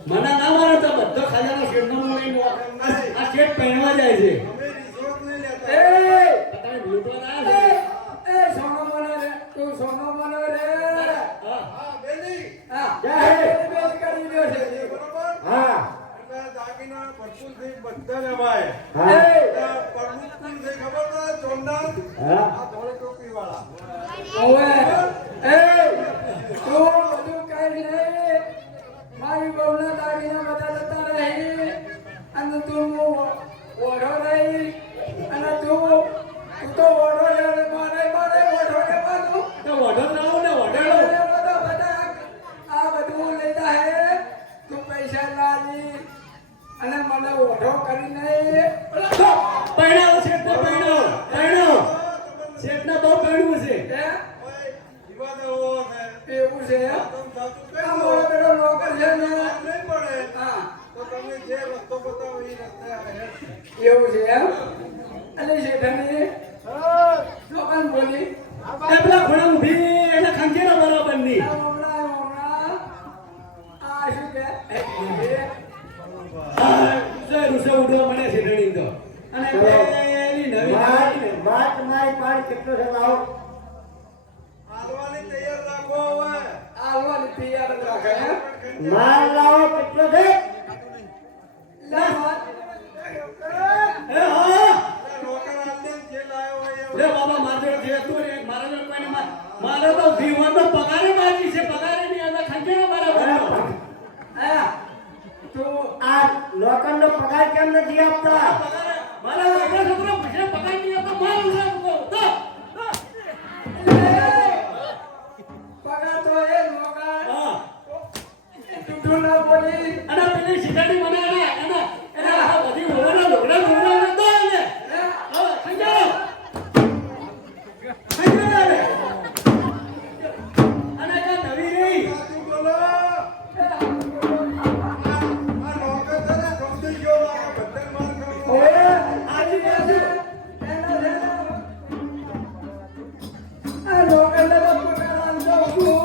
મને ના મારો તો બધો ખજાનો શેઠનો લઈને આ શેઠ પહેરવા જાય છે અમે રિસોર્ટ નહીં લેતા એ તમે લૂંટવા ના છે એ સોનો મને રે તું સોનો મને રે હા હા બેલી હા જાય બેસ કરી દો છે બરોબર હા એટલે દાગીના ભરપૂર થઈ બધા લેવાય હા પ્રમુખ કોણ છે ખબર છે ચોંડાલ હા આ ધોળી ટોપી વાળા ઓવે એ તું બધું કઈ નહીં મારી બહુના દાગીના બધા જતા રહી લાલી અને મને ઓઢો કરીને પૈણાવો શેઠને પૈણાવો શેઠને બહુ પૈણવું છે એવું છે આ મારો બેટો નોકર છે ને હા એવું છે એમ અને શેઠાણી દુકાન બોલી એ પેલા ઘોડા ઊભી એટલે ખંખેરા બરાબરની આ શું કે રૂસે ઉડવા મળે છે ધણી તો અને પેલી નવી માર તમારી પાણી કેટલો છે લાવો હાલવાની તૈયાર રાખો હવે આવવાની તૈયાર જ રાખે હે? માર લાવો કેટલો છે લે વાત. એ હા રોકડ આલને જે લાયો હોય લે બાબા મારે જે તું રે મારા જો કોઈને મારો તો જીવનનો પગારે બાકી છે પગારે ની અંદર ખંખેરા બરાબર હા તું આ લોકોનો પગાર કેમ નથી આપતા મારા છોકરા પૂછે પગાર નહીં આપતો મારું નામ તો પગાર તો એ નોકર હા તું ના બોલી અને પેલી સિગાડી બનાવે એને આ બધી ઓવરના લોગડા નતો ને હા ખંખેરા ખંખેરા અને કા નવી રહી તું બોલો આ રોકડ છે ને સમજી ગયો લાગે બધે માર ખાવો આજે બાજુ આ નોકર ને તો પગાર આલતો તું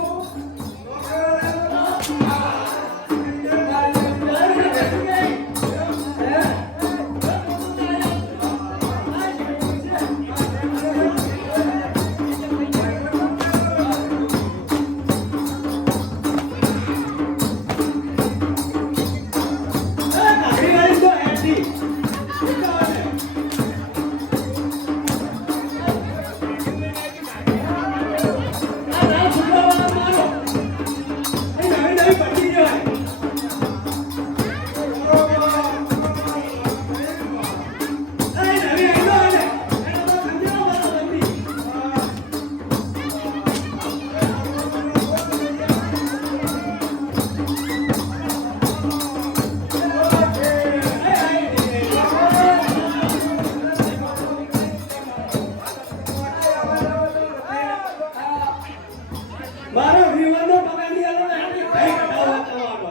મારો વિવાદનો પગાર ની આલો ને આની ભાઈ કઢાવવા કરવાનો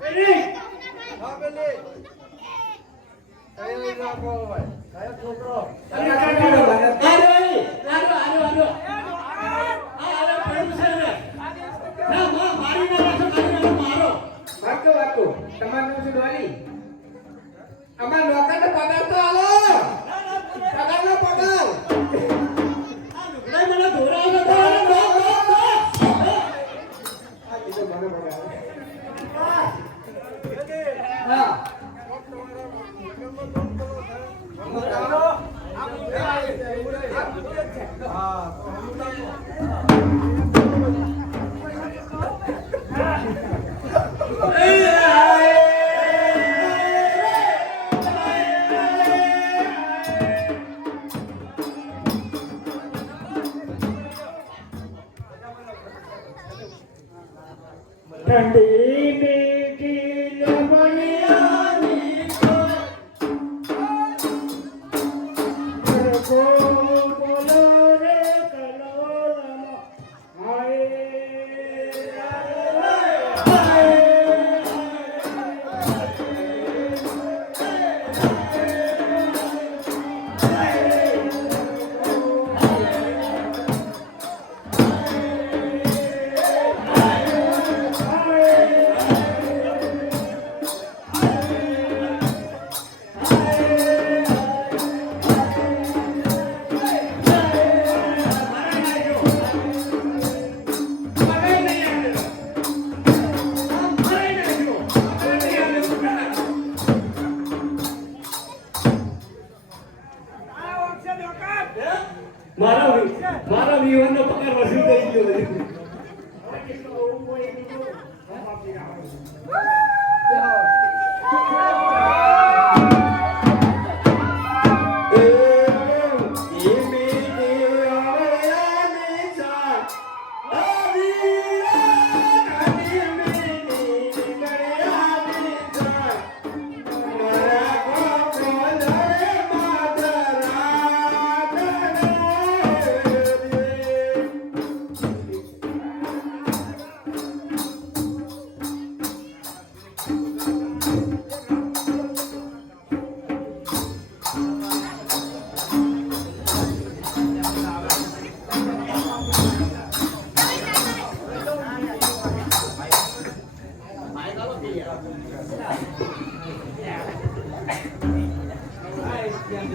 પેલી હા બેલી તૈયાર રાખો હવે કયો છોકરો આરો પેલું છે ને ના મારી ના રાખો તારી મારો વાતો તમારું નામ શું ડોલી અમાર નોકર ને પગાર તો આલો પગાર નો પગાર આ લુગડા મને ધોરાવતો તો આ કીધું મને પગાર હા ઠંડી મીઠી લમણિયાની કો બોલો રે કલોલમાં મારા વિવાદનો પગાર વસૂલ થઈ ગયો બધું ઠંડી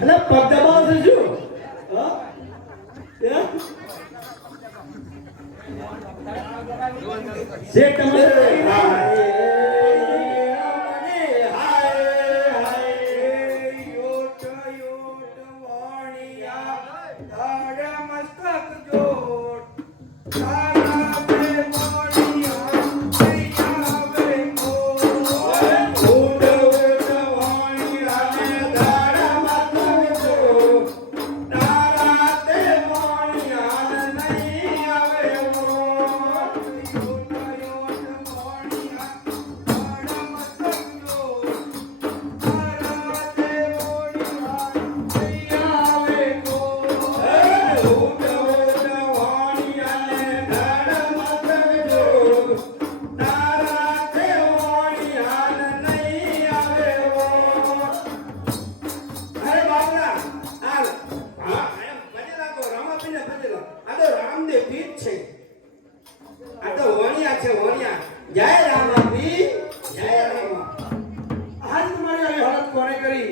અલે પગ દબાવો છે શું? હા? શેઠ તમારે આજ તમારી આવી હાલત કોને કરી?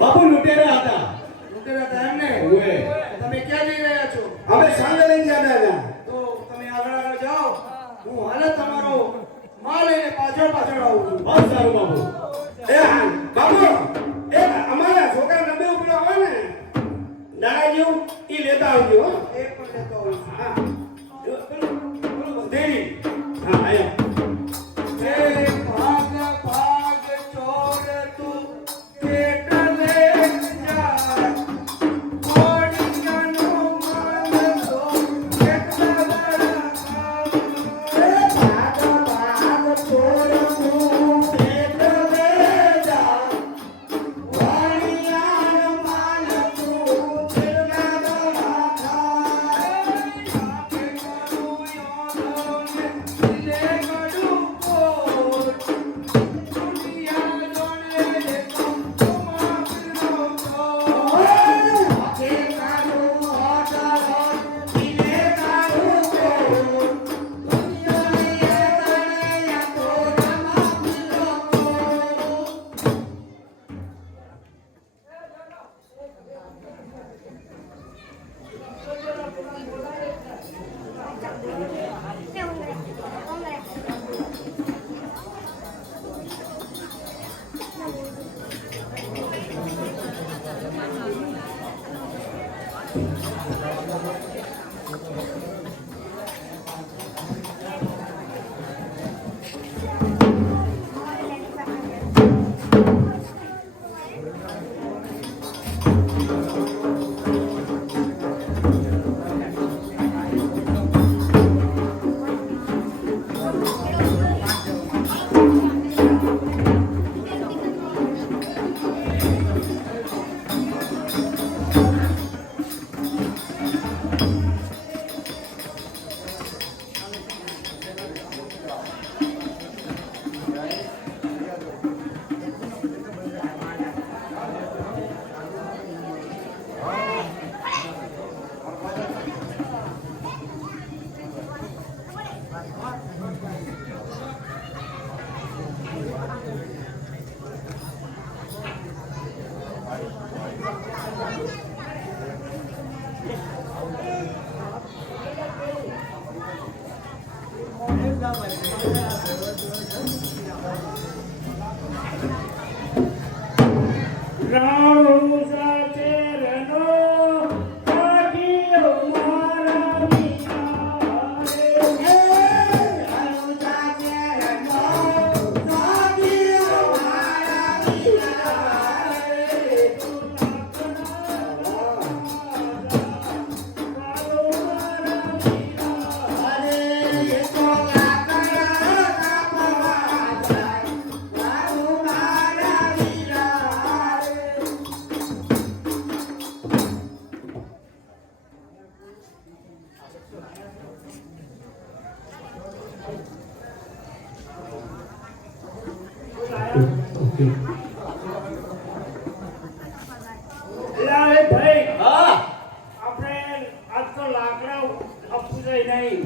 બાપુ લૂંટેરા હતા. લૂંટેરા હતા એમને? ઓએ. તમે ક્યાં જઈ રહ્યા છો? અમે સાંજે લઈને જતા હતા. તો તમે આગળ જાઓ, હું હાલે તમારો માલ લઈને પાછળ આવું છું. બસ સારું બાપુ. એ હા, બાબુ એ અમારા છોકરા નબે ઉપડ્યો હોય ને દાડા જેવું ઈ લેતા આવજો હો. એ પણ લેતો આવું છું. હા દેરી હા આયા એ ભાગ ભાગ ચોર તું કેટલે જા કોડિયાનો માલ તો કેટલા બડા એ ભાગ ભાગ ચોર તું કેટલે જા કોડિયાનો માલ તું કેટલા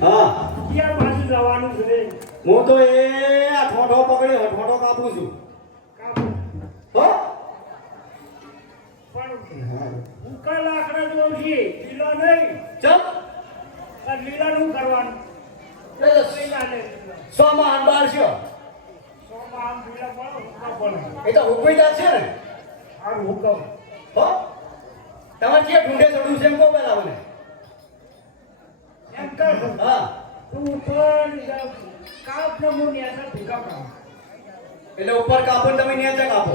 હા. ક્યાં બાજુ જવાનું છે? છે હું તો એ આ ઠોઠો પકડ્યો ઠોઠો કાપું છું કાપું હો પણ ઉકા લાકડા જોઉં છે લીલા નહીં ચમ આ લીલાનું કરવાનું લીલા લે સોમાં અંબાર છે સોમાં આમ લીલા પડો ઉકા પડે એ તો હુકમીદાર છે ને આ હુકમ હો તમારે જે ઢૂંઢે ચડું છે એમ કહો પેલા મને એમ કર હા તું પણ કાપ નમૂને આસા ભેગા કર એટલે ઉપર કાપો ને તમે નીચે કાપો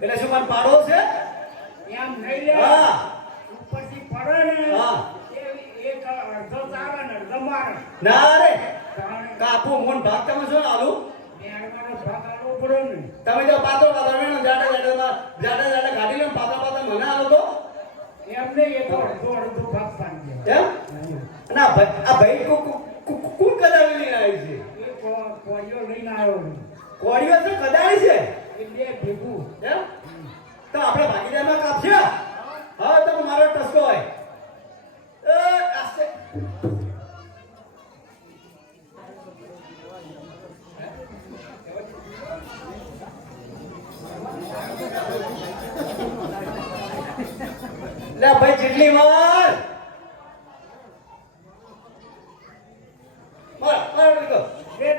એટલે શું મને પાડો છે એમ નહીં લે હા ઉપરથી પડે ને હા એક અડધો તારા ને અડધો મારે ના રે તાણે કાપો મોન ભાગ તમે શું આલુ મેળવાનો ભાગ આલવો પડે ને તમે જો પાતો પાતો વેણો જાડે ગાડી લો પાતા પાતા મને આલો તો એમ નહીં એ તો અડધો ભાગ પાડી દે એમ ના આ ભાઈ કોણ કદાળી લઈને આવી છે એ કોળીઓ લઈને આવ્યો ને કોળીઓ છે કદાળી છે એ બે ભેગું એમ તો આપણે ભાગીદારમાં કાપશે હા તો મારો ટસકો હોય આસ્તે લે ભાઈ જેટલી વાર માર નીકળો દે દે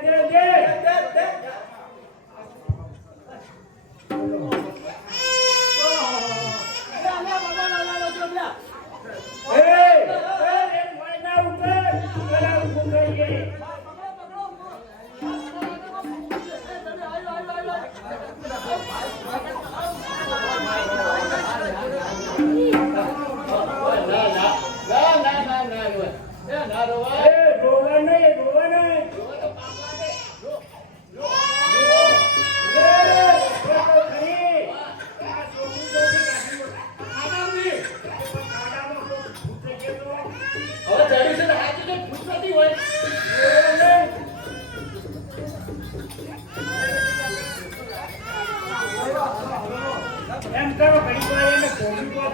એમ કરો ઘડી વાર એને ભોગી દો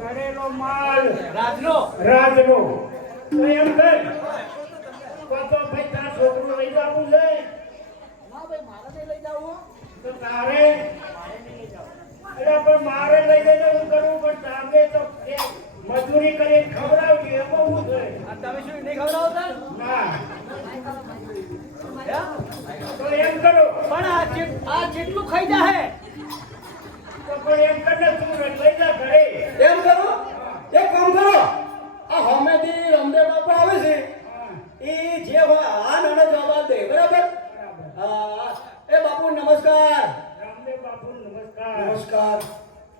કરેલો માલ રાજનો તો એમ કર તો ભાઈ તારા છોકરો લઈ જવું છે ના ભાઈ મારે નહીં લઈ જવું તો તારે એટલે પણ મારે લઈ જઈને હું કરું પણ તારે તો મજૂરી કરી ખવડાવજો એમાં હું છે તમે શું નહીં ખવડાવતા ના તો એમ કરો પણ આ જેટલું ખાઈ જાય તો પણ એમ કર ને તું લઈ જા ઘરે એમ કરો એક કામ કરો આ હમેથી રામદેવ બાપુ આવે છે એ જે હોય આ નાનો જવાબ દે બરાબર હા એ બાપુ નમસ્કાર રામદેવ બાપુ નમસ્કાર નમસ્કાર.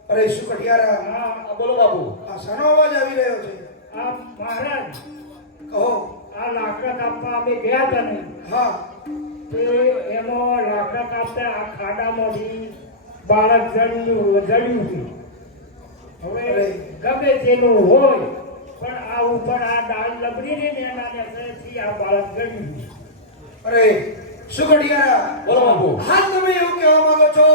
અરે શું કટિયારા, હા બોલો બાપુ આ શાનો અવાજ આવી રહ્યો છે? આ મહારાજ કહો. આ લાકડા કાપવા અમે ગયા હતા ને હા. તે એમાં લાકડા કાપતા આ ખાડામાંથી બાળક જડ્યું છે. હવે ગમે તેનું હોય પણ આ ઉપર આ ડાળ લબડી ને એના અસરથી આ બાળક જડ્યું છે. અરે શું કટિયારા, બોલો બાપુ હા તમે એવું કહેવા માંગો છો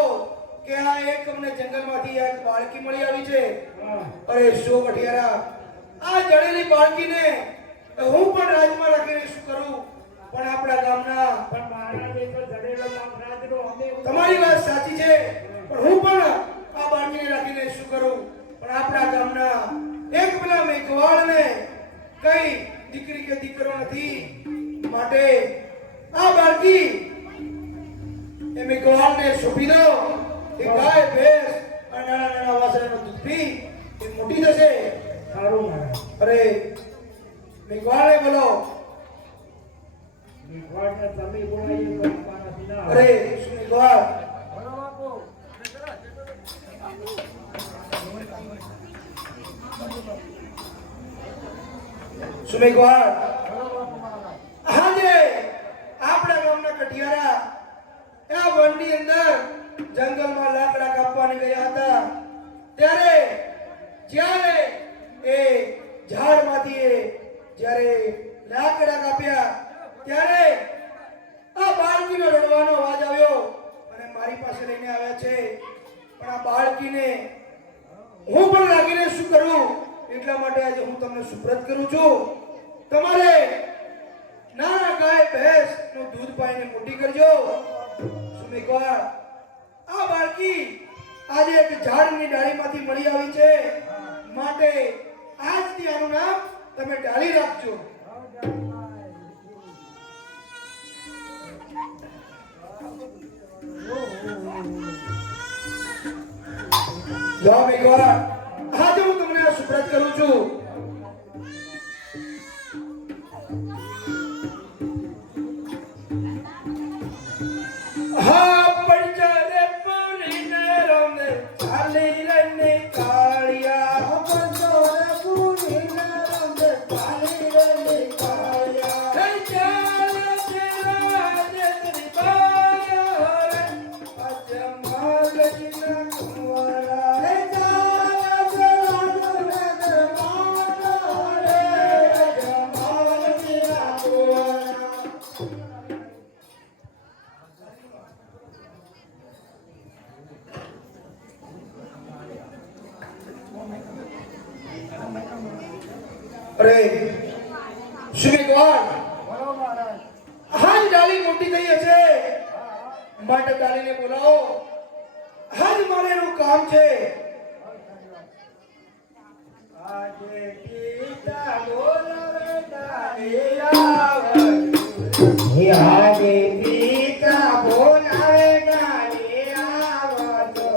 કે આ એક અમને જંગલમાંથી એક બાળકી મળી આવી છે? હા અરે શું કટિયારા, આ જડેલી બાળકીને હું પણ રાજમાં રાખીને શું કરું? પણ આપણા ગામના પણ મહારાજે તો જડેલો રાજનો અમે તમારી વાત સાચી છે, પણ હું પણ આ બાળકીને રાખીને શું કરું? પણ આપણા ગામના એક પેલા મેઘવાળને કઈ દીકરી કે દીકરો નથી, માટે આ બાળકી એ મેઘવાળને સોંપી દો. એ ગાય ભેંસ અને નાના નાના વાસણાનું દૂધ પી એ મોટી થશે. સારું મહારાજ. અરે મેઘવાળને બોલો. મેઘવાળને તમે બોલાવીએ તો મારાથી ના અરે શું મેઘવાળ? શું મેઘવાળ? આજે આપણા ગામના કઠિયારા આ વનની અંદર જંગલમાં લાકડા કાપવાની ગયા હતા, ત્યારે જ્યારે એ ઝાડમાંથી જ્યારે લાકડા કાપ્યા ત્યારે આ બાળકીનો રડવાનો અવાજ આવ્યો અને મારી પાસે લઈને આવ્યા છે. પણ આ બાળકીને હું પણ રાખીને શું કરું? એટલા માટે આજે હું તમને સુપ્રત કરું છું. તમારે નાના ગાય ભેંસ નું દૂધ પાઈને મોટી કરજો. સુમેઘવાળ, આ બાળકી આજે એક ઝાડની ડાળીમાંથી મળી આવી છે, માટે આજથી આનું નામ તમે ડાળી રાખજો. જો મેઘવાળ, આજે હું તમને આ સુપ્રત કરું છું. હા પંચરે પુરીને રમે ચાલી રને કાળિયા. પંચરે પુરીને રમે ચાલી રને કાળિયા. હે ચાલે તેરા જેતરી બાયા રે અજમલ જીના કુંવરા. હે ચાલે તેરા જેતરી બાયા રે અજમલ જીના કુંવરા. અરે સુમેઘવાળ, હાજ ડાળી મોટી થઈ હશે, માટે ડાળીને બોલાવો. હાજ મારે એનું કામ છે. આજે પિતા બોલાવે ડાળી આવજો. આજે પિતા બોલાવે ડાળી આવજો.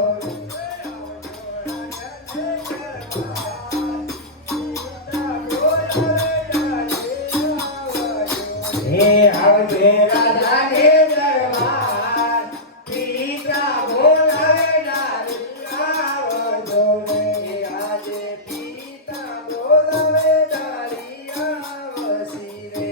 હે આવજે રાજાને દરબાર, પિતા બોલાવે ડાળી આવજો. આજે પિતા બોલાવે ડાળી આવશી રે.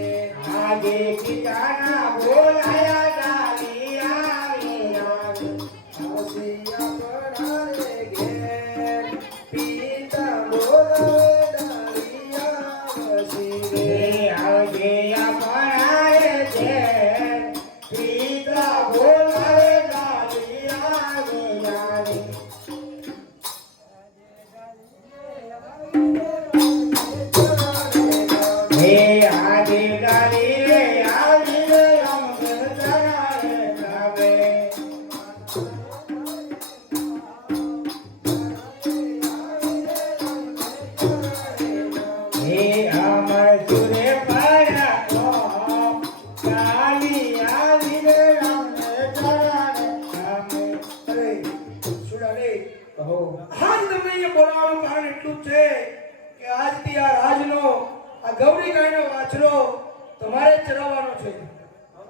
આજે પિતાના બોલાયા ડાળી આવી આવશી આપણા રે ઘેર. પિતા બોલાવે ડાળી આવશી રે. આવજે આપણા રે ઘેર. પિતા બોલાવે ડાળી આવી આવી. હે આજે ડાળી રે આવી રે અંગર ચરાએ ગાવે. હે અમર સુરે પાયા કો ડાળી આવી રે અંગર ચરાએ ગાવે. અરે સુડાલે કહો. હાલ તમને અહીંયા બોલાવવાનું કારણ એટલું જ છે કે આજથી આ રાજનો આ ગૌરી ગાયનો વાછરો તમારે જ ચરાવવાનો છે.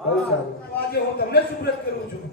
બહુ સારું. તો આજે હું તમને સુપ્રત કરું છું.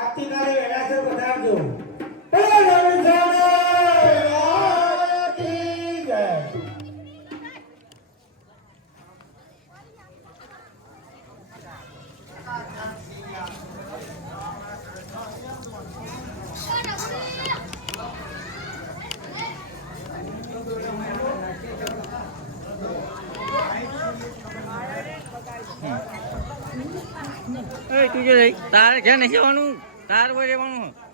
આવતીકાલે વહેલાસર પધારજો. તું જો તારે ક્યાં નહીં જવાનું તાર કોઈ રહેવાનું